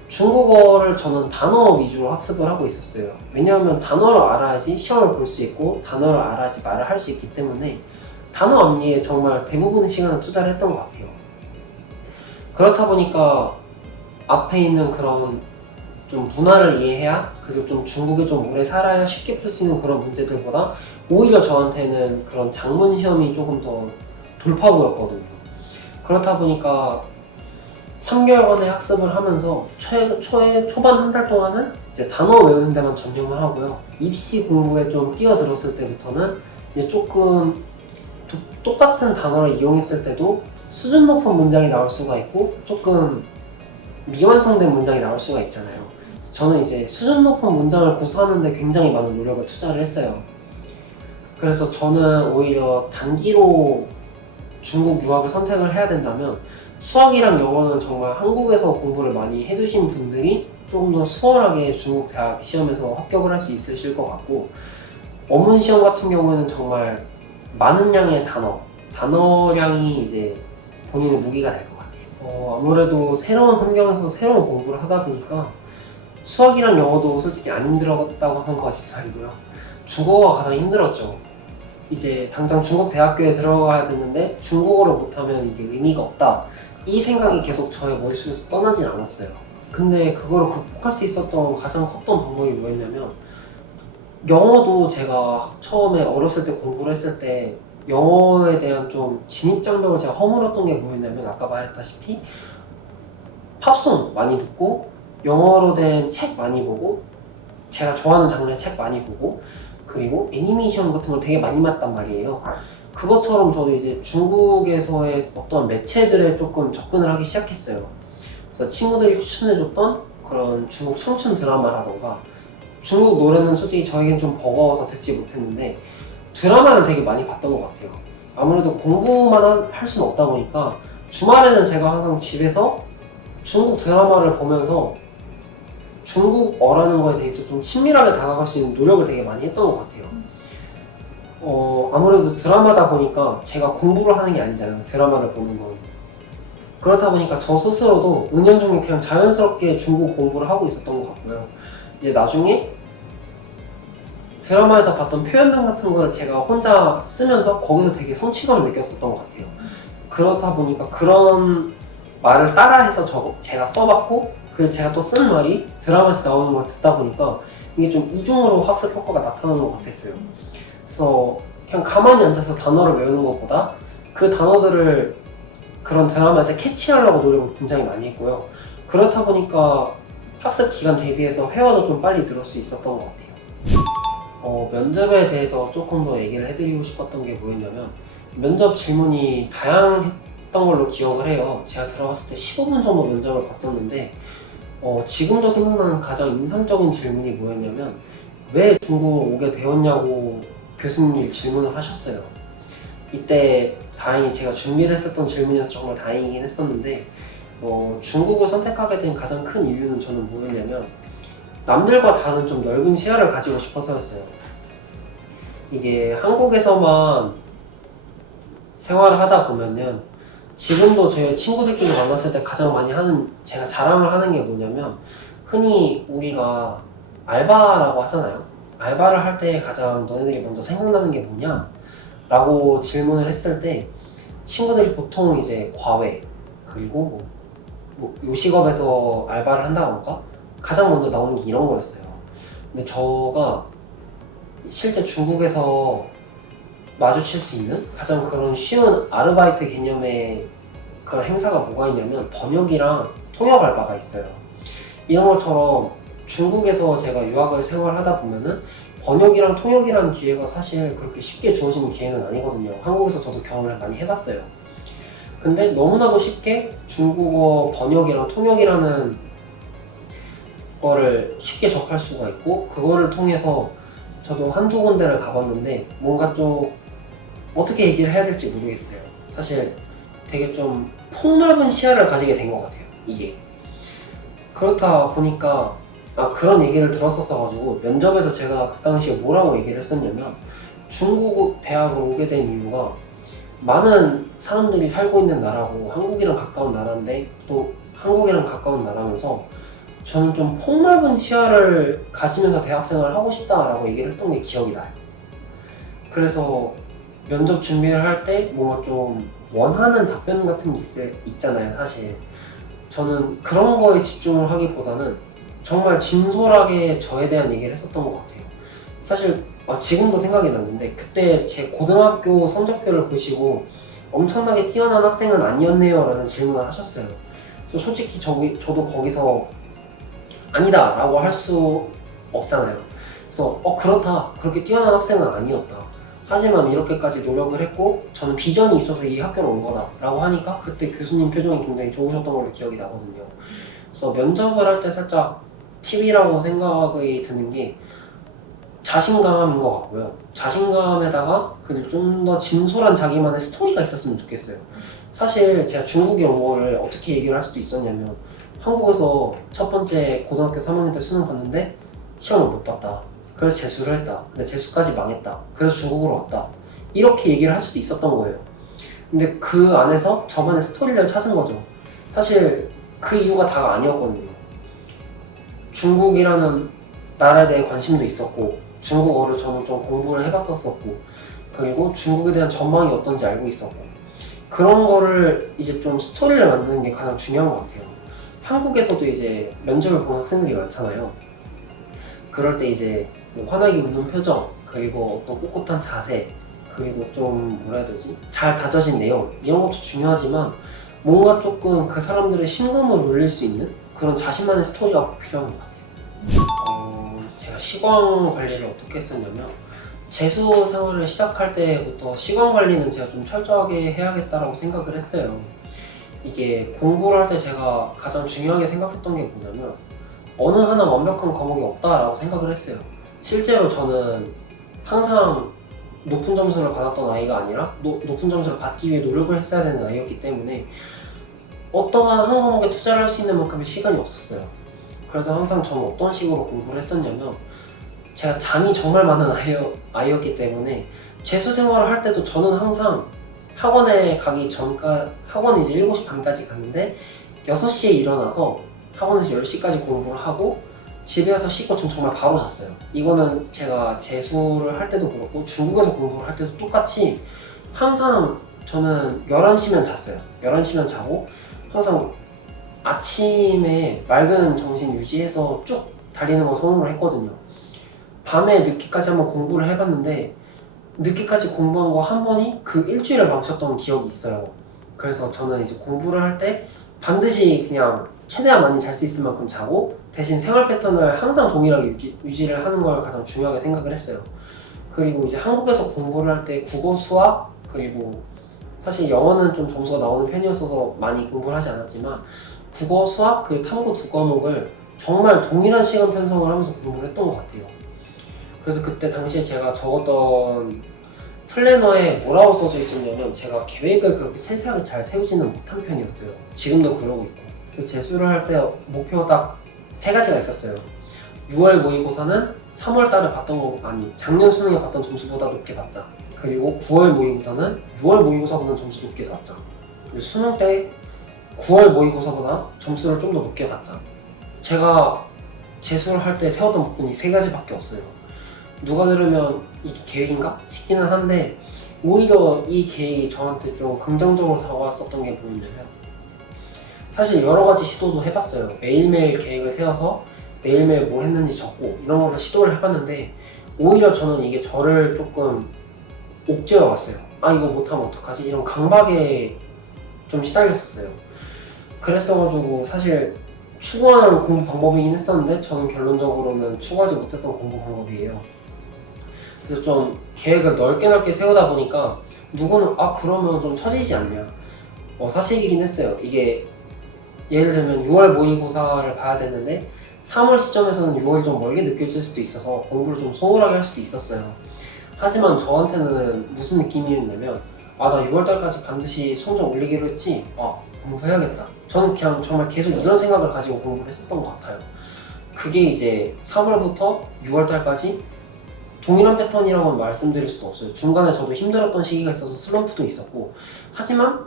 중국어를 저는 단어 위주로 학습을 하고 있었어요. 왜냐하면 단어를 알아야지 시험을 볼 수 있고 단어를 알아야지 말을 할 수 있기 때문에 단어 암기에 정말 대부분의 시간을 투자를 했던 것 같아요. 그렇다 보니까 앞에 있는 그런 좀 문화를 이해해야, 그리고 좀 중국에 좀 오래 살아야 쉽게 풀 수 있는 그런 문제들보다 오히려 저한테는 그런 작문 시험이 조금 더 돌파구였거든요. 그렇다 보니까 3개월간의 학습을 하면서 초반 한 달 동안은 이제 단어 외우는 데만 전념을 하고요. 입시 공부에 좀 뛰어들었을 때부터는 이제 조금 똑같은 단어를 이용했을 때도 수준 높은 문장이 나올 수가 있고 조금 미완성된 문장이 나올 수가 있잖아요. 그래서 저는 이제 수준 높은 문장을 구사하는 데 굉장히 많은 노력을 투자를 했어요. 그래서 저는 오히려 단기로 중국 유학을 선택을 해야 된다면 수학이랑 영어는 정말 한국에서 공부를 많이 해두신 분들이 조금 더 수월하게 중국 대학 시험에서 합격을 할 수 있으실 것 같고, 어문 시험 같은 경우에는 정말 많은 양의 단어량이 이제 본인의 무기가 될 것 같아요. 아무래도 새로운 환경에서 새로운 공부를 하다 보니까 수학이랑 영어도 솔직히 안 힘들었다고 하면 거짓말이고요. 중국어가 가장 힘들었죠. 이제 당장 중국 대학교에 들어가야 되는데 중국어를 못하면 이게 의미가 없다, 이 생각이 계속 저의 머릿속에서 떠나진 않았어요. 근데 그거를 극복할 수 있었던 가장 컸던 방법이 뭐였냐면, 영어도 제가 처음에 어렸을 때 공부를 했을 때 영어에 대한 좀 진입장벽을 제가 허물었던 게 뭐였냐면, 아까 말했다시피 팝송 많이 듣고 영어로 된 책 많이 보고 제가 좋아하는 장르의 책 많이 보고 그리고 애니메이션 같은 걸 되게 많이 봤단 말이에요. 그것처럼 저도 이제 중국에서의 어떤 매체들에 조금 접근을 하기 시작했어요. 그래서 친구들이 추천해줬던 그런 중국 청춘 드라마라던가, 중국 노래는 솔직히 저에겐 좀 버거워서 듣지 못했는데 드라마를 되게 많이 봤던 것 같아요. 아무래도 공부만 할 수는 없다 보니까 주말에는 제가 항상 집에서 중국 드라마를 보면서 중국어라는 거에 대해서 좀 친밀하게 다가갈 수 있는 노력을 되게 많이 했던 것 같아요. 아무래도 드라마다 보니까 제가 공부를 하는 게 아니잖아요, 드라마를 보는 건. 그렇다 보니까 저 스스로도 은연중에 그냥 자연스럽게 중국 공부를 하고 있었던 것 같고요. 이제 나중에 드라마에서 봤던 표현들 같은 걸 제가 혼자 쓰면서 거기서 되게 성취감을 느꼈었던 것 같아요. 그렇다 보니까 그런 말을 따라해서 제가 써봤고, 그리고 제가 또 쓴 말이 드라마에서 나오는 걸 듣다 보니까 이게 좀 이중으로 학습 효과가 나타나는 것 같았어요. 그래서 그냥 가만히 앉아서 단어를 외우는 것보다 그 단어들을 그런 드라마에서 캐치하려고 노력을 굉장히 많이 했고요. 그렇다 보니까 학습 기간 대비해서 회화도 좀 빨리 늘을 수 있었던 것 같아요. 면접에 대해서 조금 더 얘기를 해드리고 싶었던 게 뭐였냐면, 면접 질문이 다양했던 걸로 기억을 해요. 제가 들어갔을 때 15분 정도 면접을 봤었는데 지금도 생각나는 가장 인상적인 질문이 뭐였냐면, 왜 중국을 오게 되었냐고 교수님이 질문을 하셨어요. 이때 다행히 제가 준비를 했었던 질문이어서 정말 다행이긴 했었는데, 중국을 선택하게 된 가장 큰 이유는 저는 뭐였냐면, 남들과 다른 좀 넓은 시야를 가지고 싶어서였어요. 이게 한국에서만 생활을 하다 보면은, 지금도 제 친구들끼리 만났을 때 가장 많이 하는, 제가 자랑을 하는 게 뭐냐면, 흔히 우리가 알바라고 하잖아요. 알바를 할 때 가장 너네들이 먼저 생각나는 게 뭐냐? 라고 질문을 했을 때 친구들이 보통 이제 과외, 그리고 뭐 요식업에서 알바를 한다던가 가장 먼저 나오는 게 이런 거였어요. 근데 저가 실제 중국에서 마주칠 수 있는 가장 그런 쉬운 아르바이트 개념의 그런 행사가 뭐가 있냐면 번역이랑 통역 알바가 있어요. 이런 것처럼 중국에서 제가 유학을 생활하다 보면은 번역이랑 통역이라는 기회가 사실 그렇게 쉽게 주어지는 기회는 아니거든요. 한국에서 저도 경험을 많이 해봤어요. 근데 너무나도 쉽게 중국어 번역이랑 통역이라는 거를 쉽게 접할 수가 있고, 그거를 통해서 저도 한두 군데를 가봤는데 뭔가 좀 어떻게 얘기를 해야 될지 모르겠어요. 사실 되게 좀 폭넓은 시야를 가지게 된 것 같아요. 이게 그렇다 보니까 그런 얘기를 들었었어가지고 면접에서 제가 그 당시에 뭐라고 얘기를 했었냐면 중국 대학을 오게 된 이유가 많은 사람들이 살고 있는 나라고 한국이랑 가까운 나라인데 또 한국이랑 가까운 나라면서 저는 좀 폭넓은 시야를 가지면서 대학생활을 하고 싶다라고 얘기를 했던 게 기억이 나요. 그래서 면접 준비를 할 때 뭔가 좀 원하는 답변 같은 게 있잖아요. 사실 저는 그런 거에 집중을 하기보다는 정말 진솔하게 저에 대한 얘기를 했었던 것 같아요. 사실 지금도 생각이 나는데 그때 제 고등학교 성적표를 보시고 엄청나게 뛰어난 학생은 아니었네요 라는 질문을 하셨어요. 솔직히 저도 거기서 아니다 라고 할 수 없잖아요. 그래서 그렇다, 그렇게 뛰어난 학생은 아니었다, 하지만 이렇게까지 노력을 했고 저는 비전이 있어서 이 학교로 온 거다 라고 하니까 그때 교수님 표정이 굉장히 좋으셨던 걸로 기억이 나거든요. 그래서 면접을 할 때 살짝 팁이라고 생각이 드는 게 자신감인 것 같고요. 자신감에다가 좀 더 진솔한 자기만의 스토리가 있었으면 좋겠어요. 사실 제가 중국에 온 거를 어떻게 얘기를 할 수도 있었냐면 한국에서 첫 번째 고등학교 3학년 때 수능 봤는데 시험을 못 봤다, 그래서 재수를 했다, 근데 재수까지 망했다, 그래서 중국으로 왔다, 이렇게 얘기를 할 수도 있었던 거예요. 근데 그 안에서 저만의 스토리를 찾은 거죠. 사실 그 이유가 다가 아니었거든요. 중국이라는 나라에 대해 관심도 있었고 중국어를 저는 좀 공부를 해봤었고 그리고 중국에 대한 전망이 어떤지 알고 있었고 그런 거를 이제 좀 스토리를 만드는 게 가장 중요한 것 같아요. 한국에서도 이제 면접을 보는 학생들이 많잖아요. 그럴 때 이제 뭐 환하게 웃는 표정, 그리고 어떤 꼿꼿한 자세, 그리고 좀 뭐라 해야 되지? 잘 다져진 내용, 이런 것도 중요하지만 뭔가 조금 그 사람들의 심금을 울릴 수 있는 그런 자신만의 스토리가 꼭 필요한 것 같아요. 제가 시간 관리를 어떻게 했었냐면 재수 생활을 시작할 때부터 시간 관리는 제가 좀 철저하게 해야겠다라고 생각을 했어요. 이게 공부를 할 때 제가 가장 중요하게 생각했던 게 뭐냐면 어느 하나 완벽한 과목이 없다라고 생각을 했어요. 실제로 저는 항상 높은 점수를 받았던 아이가 아니라 높은 점수를 받기 위해 노력을 했어야 되는 아이였기 때문에 어떠한 한 과목에 투자를 할 수 있는 만큼의 시간이 없었어요. 그래서 항상 저는 어떤 식으로 공부를 했었냐면 제가 잠이 정말 많은 아이였기 때문에 재수 생활을 할 때도 저는 항상 학원에 가기 전까지, 학원에 이제 7시 반까지 갔는데 6시에 일어나서 학원에서 10시까지 공부를 하고 집에 와서 씻고 전 정말 바로 잤어요. 이거는 제가 재수를 할 때도 그렇고 중국에서 공부를 할 때도 똑같이 항상 저는 11시면 잤어요. 11시면 자고 항상 아침에 맑은 정신 유지해서 쭉 달리는 거 선호를 했거든요. 밤에 늦게까지 한번 공부를 해봤는데 늦게까지 공부한 거 한 번이 그 일주일을 망쳤던 기억이 있어요. 그래서 저는 이제 공부를 할 때 반드시 그냥 최대한 많이 잘 수 있을 만큼 자고 대신 생활 패턴을 항상 동일하게 유지를 하는 걸 가장 중요하게 생각을 했어요. 그리고 이제 한국에서 공부를 할 때 국어, 수학, 그리고 사실 영어는 좀 점수가 나오는 편이었어서 많이 공부를 하지 않았지만 국어, 수학, 그리고 탐구 두 과목을 정말 동일한 시간 편성을 하면서 공부를 했던 것 같아요. 그래서 그때 당시에 제가 적었던 플래너에 뭐라고 써져 있었냐면 제가 계획을 그렇게 세세하게 잘 세우지는 못한 편이었어요. 지금도 그러고 있고. 그래서 재수를 할 때 목표가 딱 3가지가 있었어요. 6월 모의고사는 3월 달에 작년 수능에 봤던 점수보다 높게 받자. 그리고 9월 모의고사는 6월 모의고사보다 점수 높게 받자. 그리고 수능 때 9월 모의고사보다 점수를 좀 더 높게 받자. 제가 재수를 할 때 세웠던 부분이 3가지밖에 없어요. 누가 들으면 이게 계획인가 싶기는 한데 오히려 이 계획이 저한테 좀 긍정적으로 다가왔었던 게 뭐였냐면 사실 여러 가지 시도도 해봤어요. 매일매일 계획을 세워서 매일매일 뭘 했는지 적고 이런 거를 시도를 해봤는데 오히려 저는 이게 저를 조금 옥죄어 왔어요. 이거 못하면 어떡하지? 이런 강박에 좀 시달렸었어요. 그랬어가지고 사실 추구하는 공부 방법이긴 했었는데 저는 결론적으로는 추구하지 못했던 공부 방법이에요. 그래서 좀 계획을 넓게 세우다 보니까 누구는 그러면 좀 처지지 않냐, 사실이긴 했어요. 이게 예를 들면 6월 모의고사를 봐야 되는데 3월 시점에서는 6월이 좀 멀게 느껴질 수도 있어서 공부를 좀 소홀하게 할 수도 있었어요. 하지만 저한테는 무슨 느낌이었냐면 아, 나 6월달까지 반드시 성적 올리기로 했지. 아, 공부해야겠다. 저는 그냥 정말 계속 이런 생각을 가지고 공부를 했었던 것 같아요. 그게 이제 3월부터 6월달까지 동일한 패턴이라고는 말씀드릴 수도 없어요. 중간에 저도 힘들었던 시기가 있어서 슬럼프도 있었고, 하지만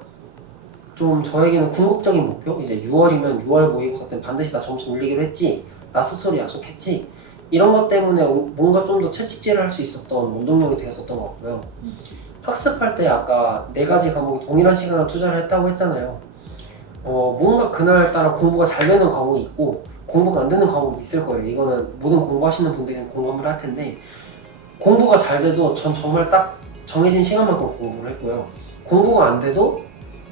좀 저에게는 궁극적인 목표, 이제 6월이면 6월 모의고사 때는 반드시 나 점수 올리기로 했지, 나 스스로 약속했지, 이런 것 때문에 뭔가 좀 더 채찍질을 할 수 있었던 원동력이 되었었던 것 같고요. 학습할 때 아까 4가지 과목이 동일한 시간을 투자를 했다고 했잖아요. 뭔가 그날따라 공부가 잘 되는 과목이 있고 공부가 안 되는 과목이 있을 거예요. 이거는 모든 공부하시는 분들이 공감을 할 텐데, 공부가 잘 돼도 전 정말 딱 정해진 시간만큼 공부를 했고요. 공부가 안 돼도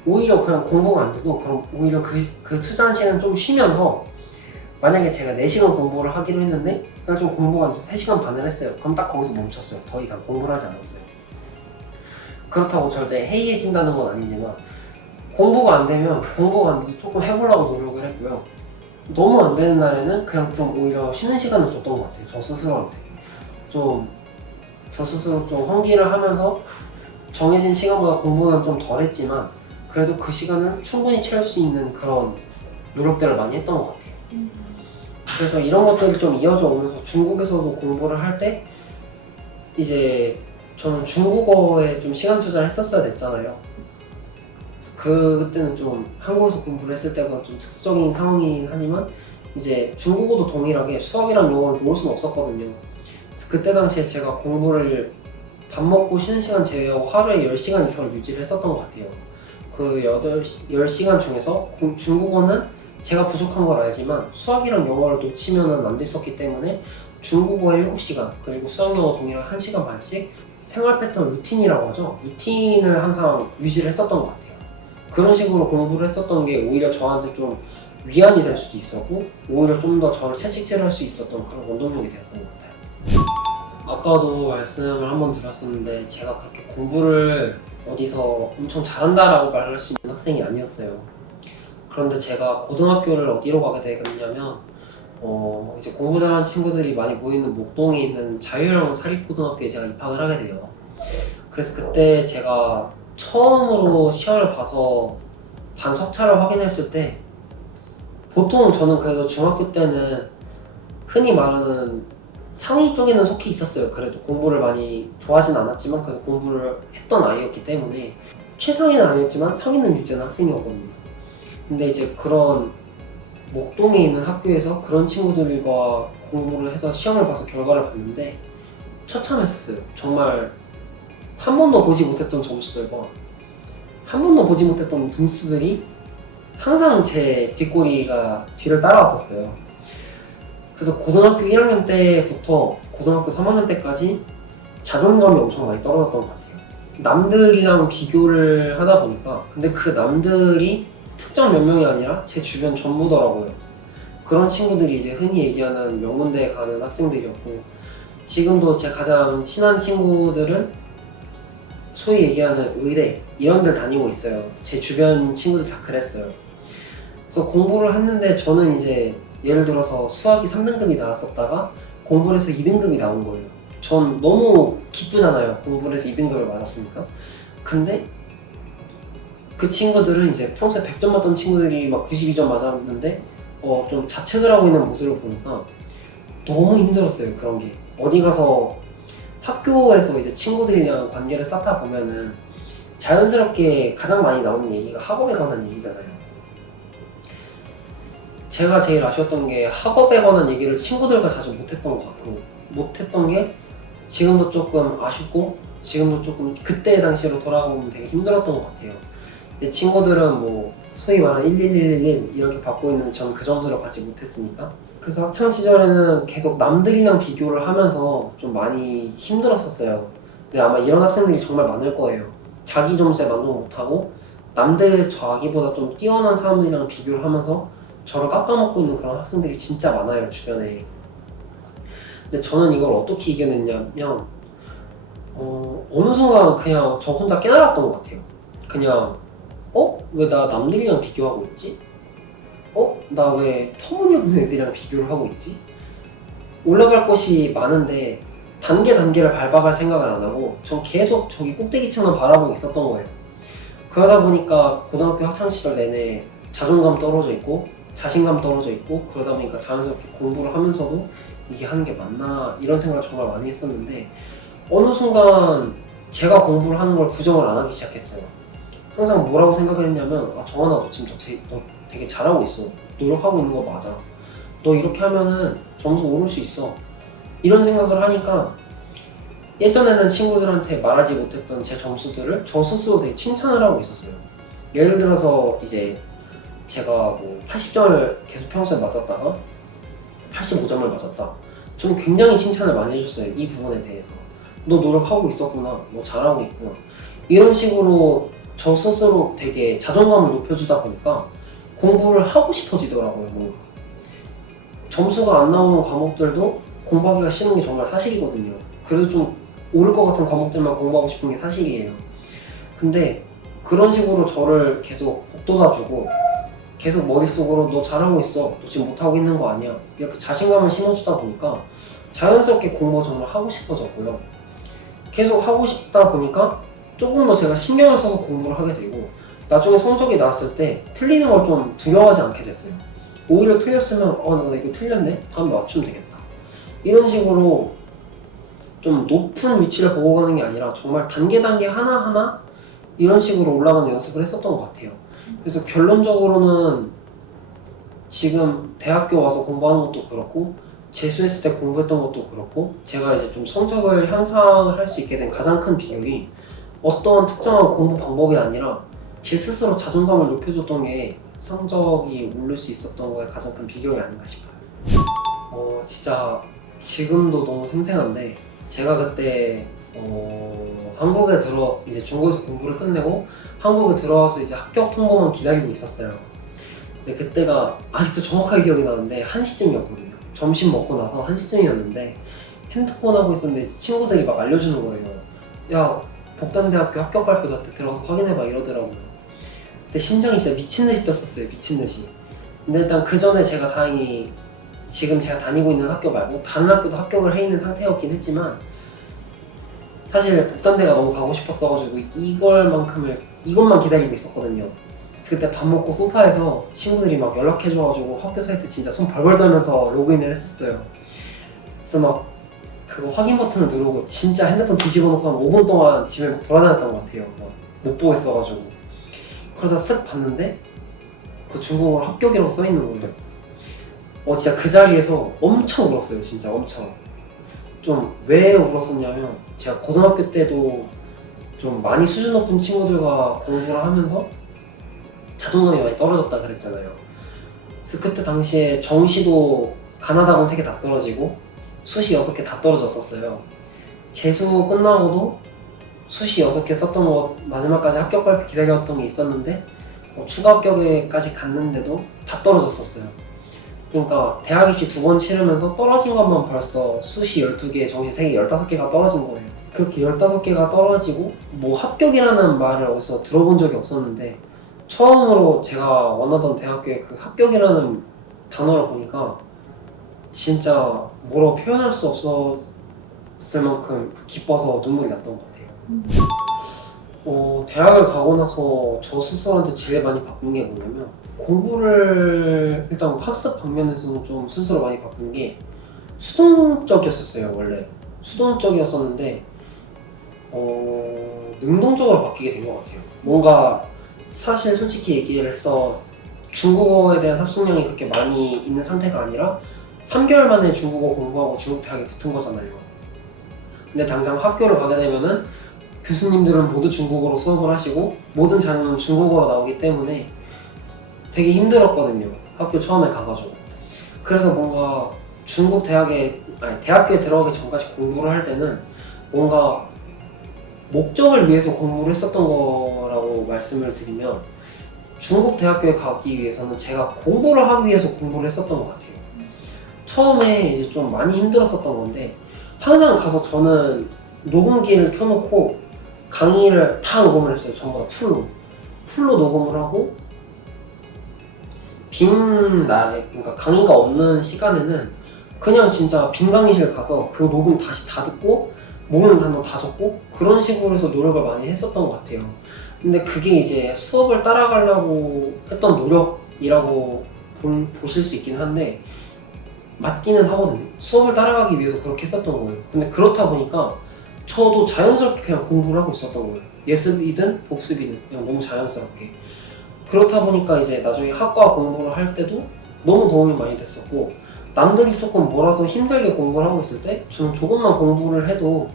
오히려 그냥 공부가 안 돼도 그럼 오히려 그 투자한 시간 좀 쉬면서, 만약에 제가 4시간 공부를 하기로 했는데 그냥 좀 공부가 안 돼서 3시간 반을 했어요. 그럼 딱 거기서 멈췄어요. 더 이상 공부를 하지 않았어요. 그렇다고 절대 해이해진다는 건 아니지만, 공부가 안 돼도 조금 해보려고 노력을 했고요. 너무 안 되는 날에는 그냥 좀 오히려 쉬는 시간을 줬던 것 같아요. 저 스스로한테. 저 스스로 좀 환기를 하면서 정해진 시간보다 공부는 좀 덜 했지만 그래도 그 시간을 충분히 채울 수 있는 그런 노력들을 많이 했던 것 같아요. 그래서 이런 것들이 좀 이어져 오면서 중국에서도 공부를 할 때 이제 저는 중국어에 좀 시간 투자를 했었어야 됐잖아요. 그때는 좀 한국에서 공부를 했을 때보다 좀 특수적인 상황이긴 하지만 이제 중국어도 동일하게 수학이랑 영어를 놓을 수는 없었거든요. 그래서 그때 당시에 제가 공부를 밥 먹고 쉬는 시간 제외하고 하루에 10시간 이상을 유지를 했었던 것 같아요. 그 10시간 중에서 중국어는 제가 부족한 걸 알지만 수학이랑 영어를 놓치면 안 됐었기 때문에 중국어에 7시간, 그리고 수학, 영어 동일한 1시간 반씩 생활 패턴 루틴이라고 하죠. 루틴을 항상 유지를 했었던 것 같아요. 그런 식으로 공부를 했었던 게 오히려 저한테 좀 위안이 될 수도 있었고, 오히려 좀 더 저를 채찍질할 수 있었던 그런 원동력이 되었던 것 같아요. 아까도 말씀을 한번 드렸었는데 제가 그렇게 공부를 어디서 엄청 잘한다라고 말할 수 있는 학생이 아니었어요. 그런데 제가 고등학교를 어디로 가게 되겠냐면 이제 공부 잘하는 친구들이 많이 모이는 목동에 있는 자유형 사립고등학교에 제가 입학을 하게 돼요. 그래서 그때 제가 처음으로 시험을 봐서 반석차를 확인했을 때, 보통 저는 그래도 중학교 때는 흔히 말하는 상위 쪽에는 속해 있었어요. 그래도 공부를 많이 좋아하진 않았지만 그래도 공부를 했던 아이였기 때문에 최상위는 아니었지만 상위는 유지하는 학생이었거든요. 근데 이제 그런 목동에 있는 학교에서 그런 친구들과 공부를 해서 시험을 봐서 결과를 봤는데 처참했었어요. 정말 한 번도 보지 못했던 점수들과 한 번도 보지 못했던 등수들이 항상 제 뒤를 따라왔었어요. 그래서 고등학교 1학년 때부터 고등학교 3학년 때까지 자존감이 엄청 많이 떨어졌던 것 같아요. 남들이랑 비교를 하다 보니까, 근데 그 남들이 특정 몇 명이 아니라 제 주변 전부더라고요. 그런 친구들이 이제 흔히 얘기하는 명문대에 가는 학생들이었고, 지금도 제 가장 친한 친구들은 소위 얘기하는 의대 이런 데 다니고 있어요. 제 주변 친구들 다 그랬어요. 그래서 공부를 했는데 저는 이제 예를 들어서 수학이 3등급이 나왔었다가 공부를 해서 2등급이 나온 거예요. 전 너무 기쁘잖아요. 공부를 해서 2등급을 맞았으니까. 근데 그 친구들은 이제 평소에 100점 맞던 친구들이 막 92점 맞았는데 좀 자책을 하고 있는 모습을 보니까 너무 힘들었어요. 그런 게 어디 가서 학교에서 이제 친구들이랑 관계를 쌓다 보면은 자연스럽게 가장 많이 나오는 얘기가 학업에 관한 얘기잖아요. 제가 제일 아쉬웠던 게 학업에 관한 얘기를 친구들과 자주 못했던 게 지금도 조금 아쉽고, 지금도 조금 그때 당시로 돌아가보면 되게 힘들었던 것 같아요. 제 친구들은 뭐 소위 말하는 11111 이렇게 받고 있는데 저는 그 점수를 받지 못했으니까. 그래서 학창시절에는 계속 남들이랑 비교를 하면서 좀 많이 힘들었었어요. 근데 아마 이런 학생들이 정말 많을 거예요. 자기 점수에 만족 못하고 남들 자기보다 좀 뛰어난 사람들이랑 비교를 하면서 저를 깎아먹고 있는 그런 학생들이 진짜 많아요, 주변에. 근데 저는 이걸 어떻게 이겨냈냐면 어느 순간 그냥 저 혼자 깨달았던 것 같아요. 그냥 왜 나 남들이랑 비교하고 있지? 나 왜 터무니없는 애들이랑 비교를 하고 있지? 올라갈 곳이 많은데 단계를 밟아갈 생각을 안 하고 전 계속 저기 꼭대기층만 바라보고 있었던 거예요. 그러다 보니까 고등학교 학창시절 내내 자존감 떨어져 있고 자신감 떨어져 있고 그러다 보니까 자연스럽게 공부를 하면서도 이게 하는 게 맞나 이런 생각을 정말 많이 했었는데 어느 순간 제가 공부를 하는 걸 부정을 안 하기 시작했어요. 항상 뭐라고 생각을 했냐면 정한아 너 지금 너 되게 잘하고 있어. 노력하고 있는 거 맞아. 너 이렇게 하면은 점수 오를 수 있어. 이런 생각을 하니까 예전에는 친구들한테 말하지 못했던 제 점수들을 저 스스로 되게 칭찬을 하고 있었어요. 예를 들어서 이제 제가 뭐 80점을 계속 평소에 맞았다가 85점을 맞았다. 저는 굉장히 칭찬을 많이 해줬어요. 이 부분에 대해서. 너 노력하고 있었구나. 너 잘하고 있구나. 이런 식으로 저 스스로 되게 자존감을 높여주다 보니까 공부를 하고 싶어지더라고요, 뭔가. 점수가 안 나오는 과목들도 공부하기가 싫은 게 정말 사실이거든요. 그래도 좀 오를 것 같은 과목들만 공부하고 싶은 게 사실이에요. 근데 그런 식으로 저를 계속 북돋아주고 계속 머릿속으로 너 잘하고 있어. 너 지금 못하고 있는 거 아니야. 이렇게 자신감을 심어주다 보니까 자연스럽게 공부가 정말 하고 싶어졌고요. 계속 하고 싶다 보니까 조금 더 제가 신경을 써서 공부를 하게 되고 나중에 성적이 나왔을 때 틀리는 걸 좀 두려워하지 않게 됐어요. 오히려 틀렸으면 나 이거 틀렸네? 다음에 맞추면 되겠다. 이런 식으로 좀 높은 위치를 보고 가는 게 아니라 정말 단계 하나하나 이런 식으로 올라가는 연습을 했었던 것 같아요. 그래서 결론적으로는 지금 대학교 와서 공부하는 것도 그렇고 재수했을 때 공부했던 것도 그렇고 제가 이제 좀 성적을 향상할 수 있게 된 가장 큰 비결이 어떠한 특정한 공부 방법이 아니라 제 스스로 자존감을 높여줬던 게 성적이 오를 수 있었던 거에 가장 큰 비결이 아닌가 싶어요. 진짜 지금도 너무 생생한데 제가 그때 한국에 이제 중국에서 공부를 끝내고 한국에 들어와서 이제 합격 통보만 기다리고 있었어요. 근데 그때가 아직도 정확하게 기억이 나는데 1시쯤이었거든요. 점심 먹고 나서 1시쯤이었는데 핸드폰 하고 있었는데 친구들이 막 알려주는 거예요. 야, 복단대학교 합격 발표 났대. 들어가서 확인해봐 이러더라고요. 그때 심장이 진짜 미친듯이 뛰었었어요. 미친듯이. 근데 일단 그 전에 제가 다행히 지금 제가 다니고 있는 학교 말고 다른 학교도 합격을 해 있는 상태였긴 했지만 사실 복단대가 너무 가고 싶었어가지고 이것만 기다리고 있었거든요. 그래서 그때 밥 먹고 소파에서 친구들이 막 연락해줘가지고 학교 사이트 진짜 손 벌벌 떨면서 로그인을 했었어요. 그래서 막 그거 확인 버튼을 누르고 진짜 핸드폰 뒤집어 놓고 한 5분 동안 집에 막 돌아다녔던 것 같아요. 막 못 보겠어가지고. 그러다 쓱 봤는데 그 중국어로 합격이라고 써있는 거예요. 진짜 그 자리에서 엄청 울었어요. 진짜 엄청. 좀 왜 울었었냐면 제가 고등학교 때도 좀 많이 수준 높은 친구들과 공부를 하면서 자존감이 많이 떨어졌다 그랬잖아요. 그래서 그때 당시에 정시도 가나다군 3개 다 떨어지고 수시 6개 다 떨어졌었어요. 재수 끝나고도 수시 6개 썼던 거 마지막까지 합격 발표 기다렸던 게 있었는데 추가 합격에까지 갔는데도 다 떨어졌었어요. 그러니까 대학 입시 2번 치르면서 떨어진 것만 벌써 수시 12개, 정시 3개, 15개가 떨어진 거예요. 그렇게 15개가 떨어지고 뭐 합격이라는 말을 어디서 들어본 적이 없었는데 처음으로 제가 원하던 대학교에 그 합격이라는 단어를 보니까 진짜 뭐라고 표현할 수 없었을 만큼 기뻐서 눈물이 났던 것 같아요. 대학을 가고 나서 저 스스로한테 제일 많이 바꾼 게 뭐냐면 공부를 일단 학습 방면에서는 좀 스스로 많이 바꾼 게 수동적이었었어요. 원래 수동적이었었는데 능동적으로 바뀌게 된 것 같아요. 뭔가 사실 솔직히 얘기를 해서 중국어에 대한 합숙량이 그렇게 많이 있는 상태가 아니라 3개월 만에 중국어 공부하고 중국 대학에 붙은 거잖아요. 근데 당장 학교를 가게 되면은 교수님들은 모두 중국어로 수업을 하시고 모든 자료는 중국어로 나오기 때문에 되게 힘들었거든요. 학교 처음에 가가지고. 그래서 뭔가 중국 대학교에 들어가기 전까지 공부를 할 때는 뭔가 목적을 위해서 공부를 했었던 거라고 말씀을 드리면 중국 대학교에 가기 위해서는 제가 공부를 하기 위해서 공부를 했었던 것 같아요. 처음에 이제 좀 많이 힘들었었던 건데 항상 가서 저는 녹음기를 켜놓고 강의를 다 녹음을 했어요. 전부 다 풀로 녹음을 하고 빈 날에, 그러니까 강의가 없는 시간에는 그냥 진짜 빈 강의실 가서 그 녹음 다시 다 듣고 모르는 단어 다 적고 그런 식으로 해서 노력을 많이 했었던 것 같아요. 근데 그게 이제 수업을 따라가려고 했던 노력이라고 보실 수 있긴 한데 맞기는 하거든요. 수업을 따라가기 위해서 그렇게 했었던 거예요. 근데 그렇다 보니까 저도 자연스럽게 그냥 공부를 하고 있었던 거예요. 예습이든 복습이든 그냥 너무 자연스럽게. 그렇다 보니까 이제 나중에 학과 공부를 할 때도 너무 도움이 많이 됐었고, 남들이 조금 몰아서 힘들게 공부를 하고 있을 때 저는 조금만 공부를 해도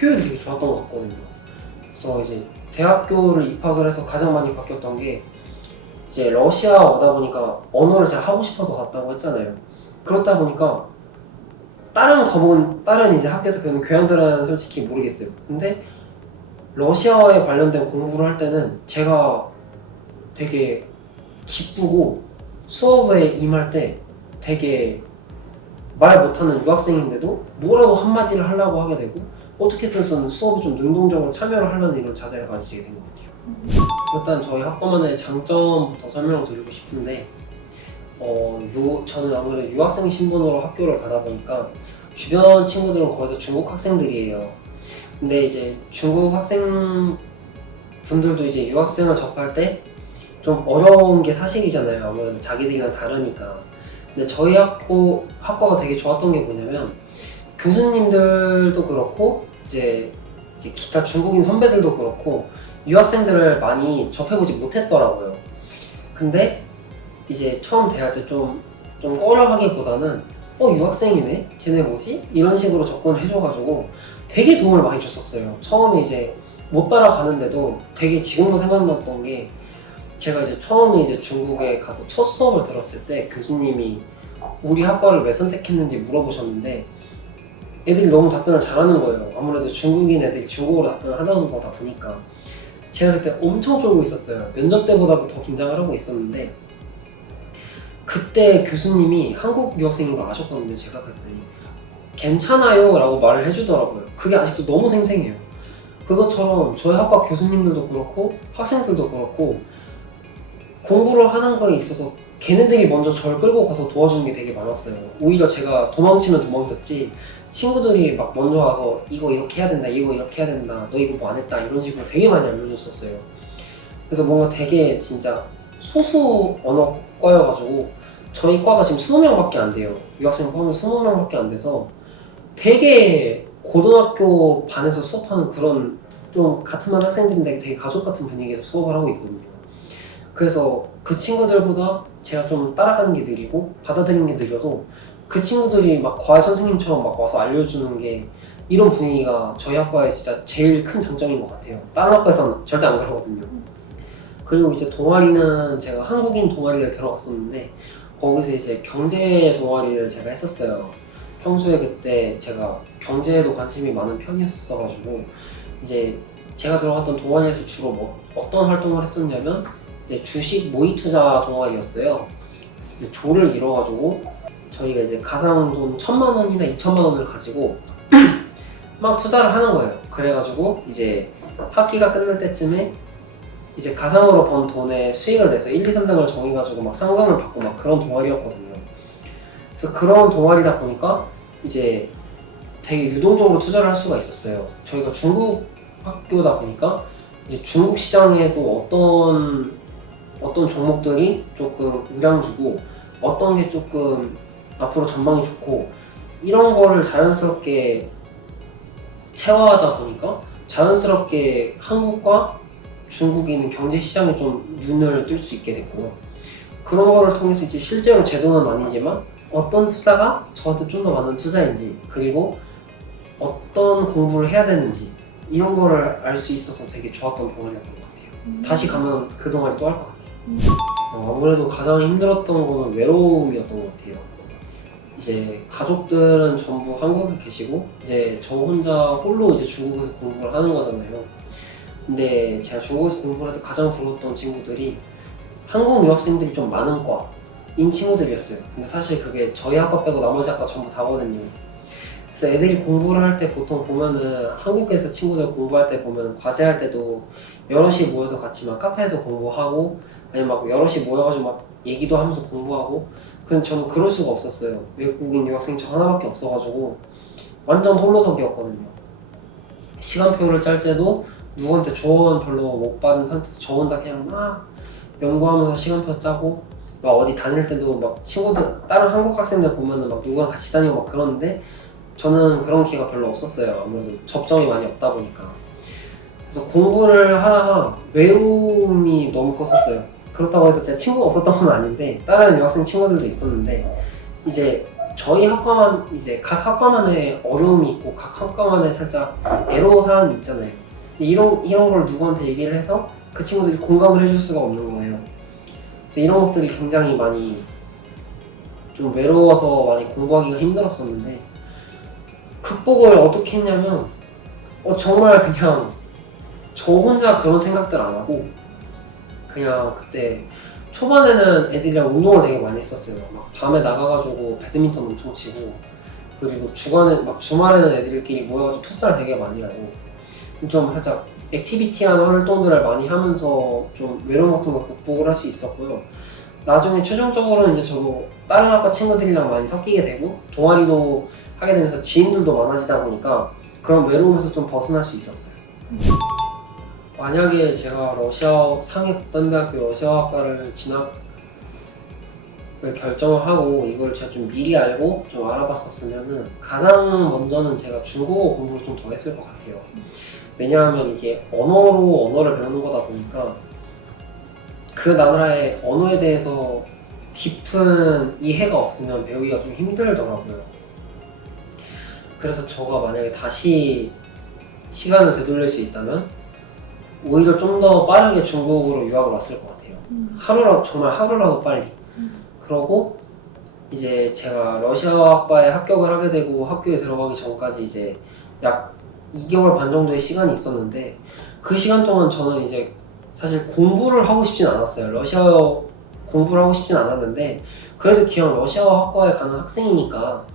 효율이 되게 좋았던 것 같거든요. 그래서 이제 대학교를 입학을 해서 가장 많이 바뀌었던 게 이제 러시아어다 보니까 언어를 제가 하고 싶어서 갔다고 했잖아요. 그렇다 보니까 다른 과목은 다른 이제 학교에서 배우는 교양들은 솔직히 모르겠어요. 근데 러시아어에 관련된 공부를 할 때는 제가 되게 기쁘고 수업에 임할 때 되게 말 못하는 유학생인데도 뭐라도 한마디를 하려고 하게 되고 어떻게든 수업에 좀 능동적으로 참여를 하려는 이런 자세를 가지게 된 것 같아요. 일단 저희 학과만의 장점부터 설명을 드리고 싶은데 저는 아무래도 유학생 신분으로 학교를 가다 보니까 주변 친구들은 거의 다 중국 학생들이에요. 근데 이제 중국 학생 분들도 이제 유학생을 접할 때 좀 어려운 게 사실이잖아요. 아무래도 자기들이랑 다르니까. 근데 저희 학과가 되게 좋았던 게 뭐냐면 교수님들도 그렇고 이제 기타 중국인 선배들도 그렇고 유학생들을 많이 접해보지 못했더라고요. 근데 이제 처음 대할 때 좀 꺼려하기보다는 유학생이네? 쟤네 뭐지? 이런 식으로 접근을 해줘가지고 되게 도움을 많이 줬었어요. 처음에 이제 못 따라가는데도 되게 지금도 생각났던 게 제가 이제 처음에 이제 중국에 가서 첫 수업을 들었을 때 교수님이 우리 학과를 왜 선택했는지 물어보셨는데 애들이 너무 답변을 잘하는 거예요. 아무래도 중국인 애들이 중국어로 답변을 하는 거다 보니까 제가 그때 엄청 쫄고 있었어요. 면접 때보다도 더 긴장을 하고 있었는데 그때 교수님이 한국 유학생인 걸 아셨거든요. 제가 그랬더니 괜찮아요 라고 말을 해주더라고요. 그게 아직도 너무 생생해요. 그것처럼 저희 학과 교수님들도 그렇고 학생들도 그렇고 공부를 하는 거에 있어서 걔네들이 먼저 저를 끌고 가서 도와주는 게 되게 많았어요. 오히려 제가 도망치면 도망쳤지 친구들이 막 먼저 와서 이거 이렇게 해야 된다, 이거 이렇게 해야 된다, 너 이거 뭐 안 했다 이런 식으로 되게 많이 알려줬었어요. 그래서 뭔가 되게 진짜 소수 언어과여가지고 저희 과가 지금 20명밖에 안 돼요. 유학생 포함해 20명밖에 안 돼서 되게 고등학교 반에서 수업하는 그런 좀 같은 반 학생들인데 되게 가족 같은 분위기에서 수업을 하고 있거든요. 그래서 그 친구들보다 제가 좀 따라가는 게 느리고 받아들이는 게 느려도 그 친구들이 막 과외 선생님처럼 막 와서 알려주는 게 이런 분위기가 저희 학과의 진짜 제일 큰 장점인 것 같아요. 다른 학과에서는 절대 안 그러거든요. 그리고 이제 동아리는 제가 한국인 동아리를 들어갔었는데 거기서 이제 경제 동아리를 제가 했었어요. 평소에 그때 제가 경제에도 관심이 많은 편이었어가지고 이제 제가 들어갔던 동아리에서 주로 어떤 활동을 했었냐면 이제 주식 모의 투자 동아리였어요. 이제 조를 이뤄가지고 저희가 이제 가상돈 1,000만 원이나 2,000만 원을 가지고 막 투자를 하는 거예요. 그래가지고 이제 학기가 끝날 때쯤에 이제 가상으로 번 돈의 수익을 내서 1, 2, 3등을 정해가지고 막 상금을 받고 막 그런 동아리였거든요. 그래서 그런 동아리다 보니까 이제 되게 유동적으로 투자를 할 수가 있었어요. 저희가 중국 학교다 보니까 이제 중국 시장에도 어떤 종목들이 조금 우량주고 어떤 게 조금 앞으로 전망이 좋고 이런 거를 자연스럽게 체화하다 보니까 자연스럽게 한국과 중국에 있는 경제 시장에 좀 눈을 뜰 수 있게 됐고요. 그런 거를 통해서 이제 실제로 제 돈은 아니지만 어떤 투자가 저한테 좀 더 맞는 투자인지 그리고 어떤 공부를 해야 되는지 이런 거를 알 수 있어서 되게 좋았던 동아리였던 것 같아요. 다시 가면 그 동아리 또 할 것 같아요. 아무래도 가장 힘들었던 거는 외로움이었던 것 같아요. 이제 가족들은 전부 한국에 계시고 이제 저 혼자 홀로 이제 중국에서 공부를 하는 거잖아요. 근데 제가 중국에서 공부를 할 때 가장 부러웠던 친구들이 한국 유학생들이 좀 많은 과인 친구들이었어요. 근데 사실 그게 저희 학과 빼고 나머지 학과 전부 다거든요. 그래서 애들이 공부를 할 때 보통 보면은 한국에서 친구들 공부할 때 보면 과제할 때도 여럿이 모여서 같이 막 카페에서 공부하고 아니면 막 여럿이 모여가지고 막 얘기도 하면서 공부하고. 근데 저는 그럴 수가 없었어요. 외국인 유학생이 저 하나밖에 없어가지고 완전 홀로서기였거든요. 시간표를 짤 때도 누구한테 조언 별로 못 받은 상태에서 저 혼자 그냥 막 연구하면서 시간표 짜고, 막 어디 다닐 때도 막 친구들, 다른 한국 학생들 보면은 막 누구랑 같이 다니고 막 그러는데 저는 그런 기회가 별로 없었어요. 아무래도 접점이 많이 없다 보니까. 그래서 공부를 하다가 외로움이 너무 컸었어요. 그렇다고 해서 제가 친구가 없었던 건 아닌데 다른 유학생 친구들도 있었는데, 이제 저희 학과만, 이제 각 학과만의 어려움이 있고 각 학과만의 살짝 애로사항이 있잖아요. 근데 이런 걸 누구한테 얘기를 해서 그 친구들이 공감을 해줄 수가 없는 거예요. 그래서 이런 것들이 굉장히 많이 좀 외로워서 많이 공부하기가 힘들었었는데, 극복을 어떻게 했냐면 정말 그냥 저 혼자 그런 생각들 안 하고 그냥 그때 초반에는 애들이랑 운동을 되게 많이 했었어요. 막 밤에 나가가지고 배드민턴 엄청 치고, 그리고 주말에는 애들끼리 모여가지고 풋살 되게 많이 하고, 좀 살짝 액티비티한 활동들을 많이 하면서 좀 외로움 같은 거 극복을 할 수 있었고요. 나중에 최종적으로는 이제 저도 다른 학과 친구들이랑 많이 섞이게 되고 동아리도 하게 되면서 지인들도 많아지다 보니까 그런 외로움에서 좀 벗어날 수 있었어요. 만약에 제가 상해 북단대학교 러시아학과를 진학을 결정을 하고 이걸 제가 좀 미리 알고 좀 알아봤었으면은 가장 먼저는 제가 중국어 공부를 좀 더 했을 것 같아요. 왜냐하면 이게 언어를 배우는 거다 보니까 그 나라의 언어에 대해서 깊은 이해가 없으면 배우기가 좀 힘들더라고요. 그래서 저가 만약에 다시 시간을 되돌릴 수 있다면 오히려 좀 더 빠르게 중국으로 유학을 왔을 것 같아요. 정말 하루라도 빨리. 그러고 이제 제가 러시아학과에 합격을 하게 되고 학교에 들어가기 전까지 이제 약 2개월 반 정도의 시간이 있었는데, 그 시간 동안 저는 이제 사실 공부를 하고 싶진 않았어요. 러시아어 공부를 하고 싶진 않았는데, 그래도 기왕 러시아어 학과에 가는 학생이니까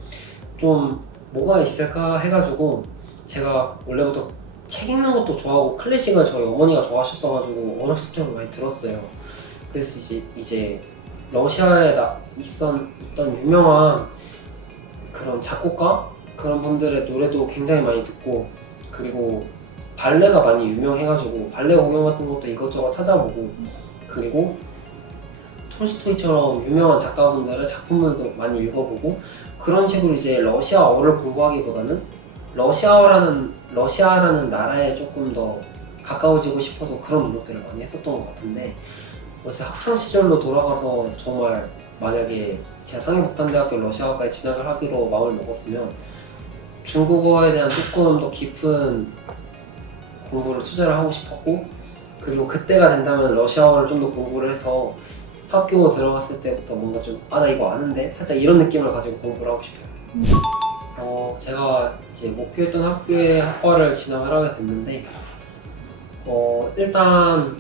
좀 뭐가 있을까 해가지고, 제가 원래부터 책 읽는 것도 좋아하고 클래식을 저희 어머니가 좋아하셨어가지고 어렸을 때부터 많이 들었어요. 그래서 이제 러시아에 있던 유명한 그런 작곡가 그런 분들의 노래도 굉장히 많이 듣고, 그리고 발레가 많이 유명해가지고 발레 공연 같은 것도 이것저것 찾아보고, 그리고 톨스토이처럼 유명한 작가분들의 작품들도 많이 읽어보고, 그런 식으로 이제 러시아어를 공부하기보다는 러시아라는 나라에 조금 더 가까워지고 싶어서 그런 노력들을 많이 했었던 것 같은데, 어제 학창 시절로 돌아가서 정말 만약에 제가 상해북단대학교 러시아과에 진학을 하기로 마음을 먹었으면 중국어에 대한 조금 더 깊은 공부를 투자를 하고 싶었고, 그리고 그때가 된다면 러시아어를 좀 더 공부를 해서 학교 들어갔을 때부터 뭔가 좀 나 이거 아는데? 살짝 이런 느낌을 가지고 공부를 하고 싶어요. 제가 이제 목표했던 학과를 진학을 하게 됐는데, 일단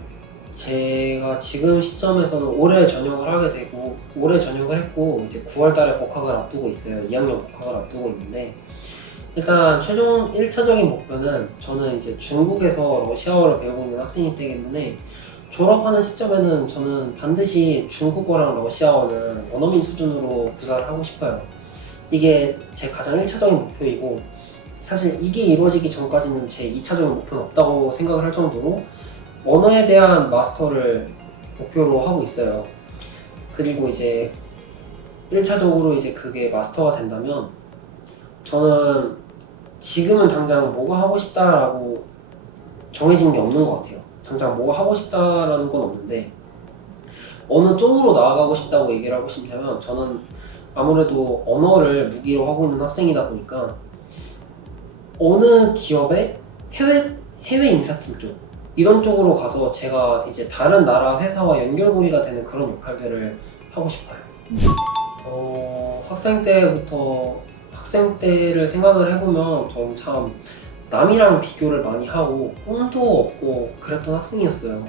제가 지금 시점에서는 올해 전역을 했고 이제 9월 달에 복학을 앞두고 있어요. 2학년 복학을 앞두고 있는데, 일단 최종 1차적인 목표는 저는 이제 중국에서 러시아어를 배우고 있는 학생이기 때문에 졸업하는 시점에는 저는 반드시 중국어랑 러시아어는 원어민 수준으로 구사를 하고 싶어요. 이게 제 가장 1차적인 목표이고, 사실 이게 이루어지기 전까지는 제 2차적인 목표는 없다고 생각을 할 정도로 언어에 대한 마스터를 목표로 하고 있어요. 그리고 이제 1차적으로 이제 그게 마스터가 된다면 저는 지금은 당장 뭐가 하고 싶다라고 정해진 게 없는 것 같아요. 당장 뭐가 하고 싶다라는 건 없는데, 어느 쪽으로 나아가고 싶다고 얘기를 하고 싶냐면, 저는 아무래도 언어를 무기로 하고 있는 학생이다 보니까 어느 기업의 해외 인사팀 쪽, 이런 쪽으로 가서 제가 이제 다른 나라 회사와 연결고리가 되는 그런 역할들을 하고 싶어요. 학생 때를 생각을 해보면 저는 참 남이랑 비교를 많이 하고 꿈도 없고 그랬던 학생이었어요.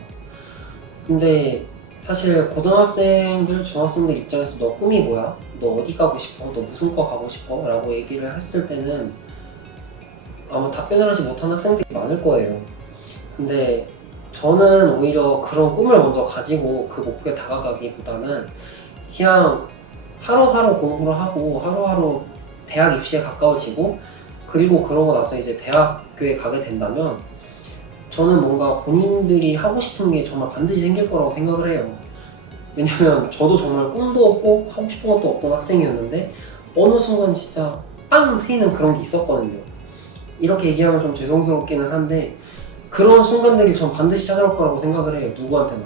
근데 사실 고등학생들, 중학생들 입장에서 너 꿈이 뭐야? 너 어디 가고 싶어? 너 무슨 과 가고 싶어? 라고 얘기를 했을 때는 아마 답변을 하지 못한 학생들이 많을 거예요. 근데 저는 오히려 그런 꿈을 먼저 가지고 그 목표에 다가가기보다는 그냥 하루하루 공부를 하고 하루하루 대학 입시에 가까워지고, 그리고 그러고 나서 이제 대학교에 가게 된다면 저는 뭔가 본인들이 하고 싶은 게 정말 반드시 생길 거라고 생각을 해요. 왜냐면 저도 정말 꿈도 없고 하고 싶은 것도 없던 학생이었는데 어느 순간 진짜 빵 트이는 그런 게 있었거든요. 이렇게 얘기하면 좀 죄송스럽기는 한데 그런 순간들이 전 반드시 찾아올 거라고 생각을 해요. 누구한테나.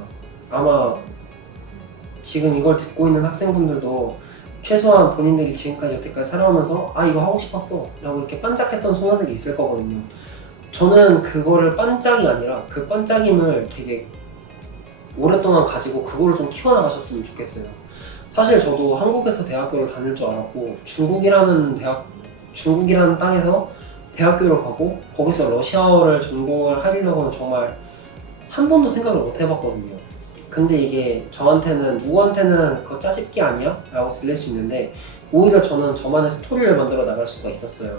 아마 지금 이걸 듣고 있는 학생분들도 최소한 본인들이 지금까지 여태까지 살아오면서 아 이거 하고 싶었어 라고 이렇게 반짝했던 순간들이 있을 거거든요. 저는 그거를 반짝이 아니라 그 반짝임을 되게 오랫동안 가지고 그거를 좀 키워나가셨으면 좋겠어요. 사실 저도 한국에서 대학교를 다닐 줄 알았고 중국이라는 땅에서 대학교를 가고 거기서 러시아어를 전공을 하려고는 정말 한 번도 생각을 못 해봤거든요. 근데 이게 저한테는 누구한테는 그거 짜집기 아니야? 라고 들릴 수 있는데 오히려 저는 저만의 스토리를 만들어 나갈 수가 있었어요.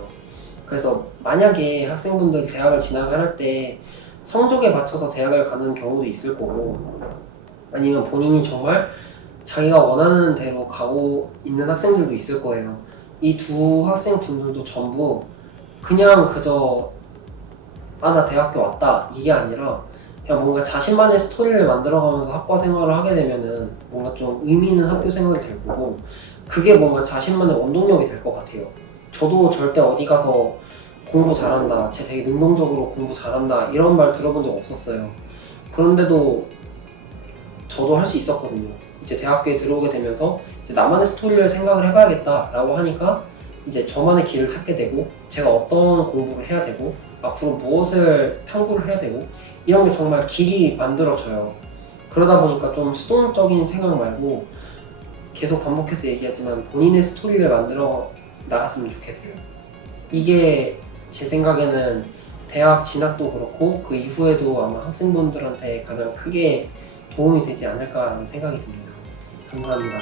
그래서 만약에 학생분들이 대학을 진학을 할 때 성적에 맞춰서 대학을 가는 경우도 있을 거고, 아니면 본인이 정말 자기가 원하는 대로 가고 있는 학생들도 있을 거예요. 이 두 학생분들도 전부 그냥 그저 아 나 대학교 왔다 이게 아니라 그냥 뭔가 자신만의 스토리를 만들어가면서 학과 생활을 하게 되면은 뭔가 좀 의미 있는 학교 생활이 될 거고, 그게 뭔가 자신만의 원동력이 될 것 같아요. 저도 절대 어디 가서 공부 잘한다, 쟤 되게 능동적으로 공부 잘한다 이런 말 들어본 적 없었어요. 그런데도 저도 할 수 있었거든요. 이제 대학교에 들어오게 되면서 이제 나만의 스토리를 생각을 해봐야겠다 라고 하니까 이제 저만의 길을 찾게 되고, 제가 어떤 공부를 해야 되고 앞으로 무엇을 탐구를 해야 되고 이런 게 정말 길이 만들어져요. 그러다 보니까 좀 수동적인 생각 말고 계속 반복해서 얘기하지만 본인의 스토리를 만들어 나갔으면 좋겠어요. 이게 제 생각에는 대학 진학도 그렇고 그 이후에도 아마 학생분들한테 가장 크게 도움이 되지 않을까라는 생각이 듭니다. 감사합니다.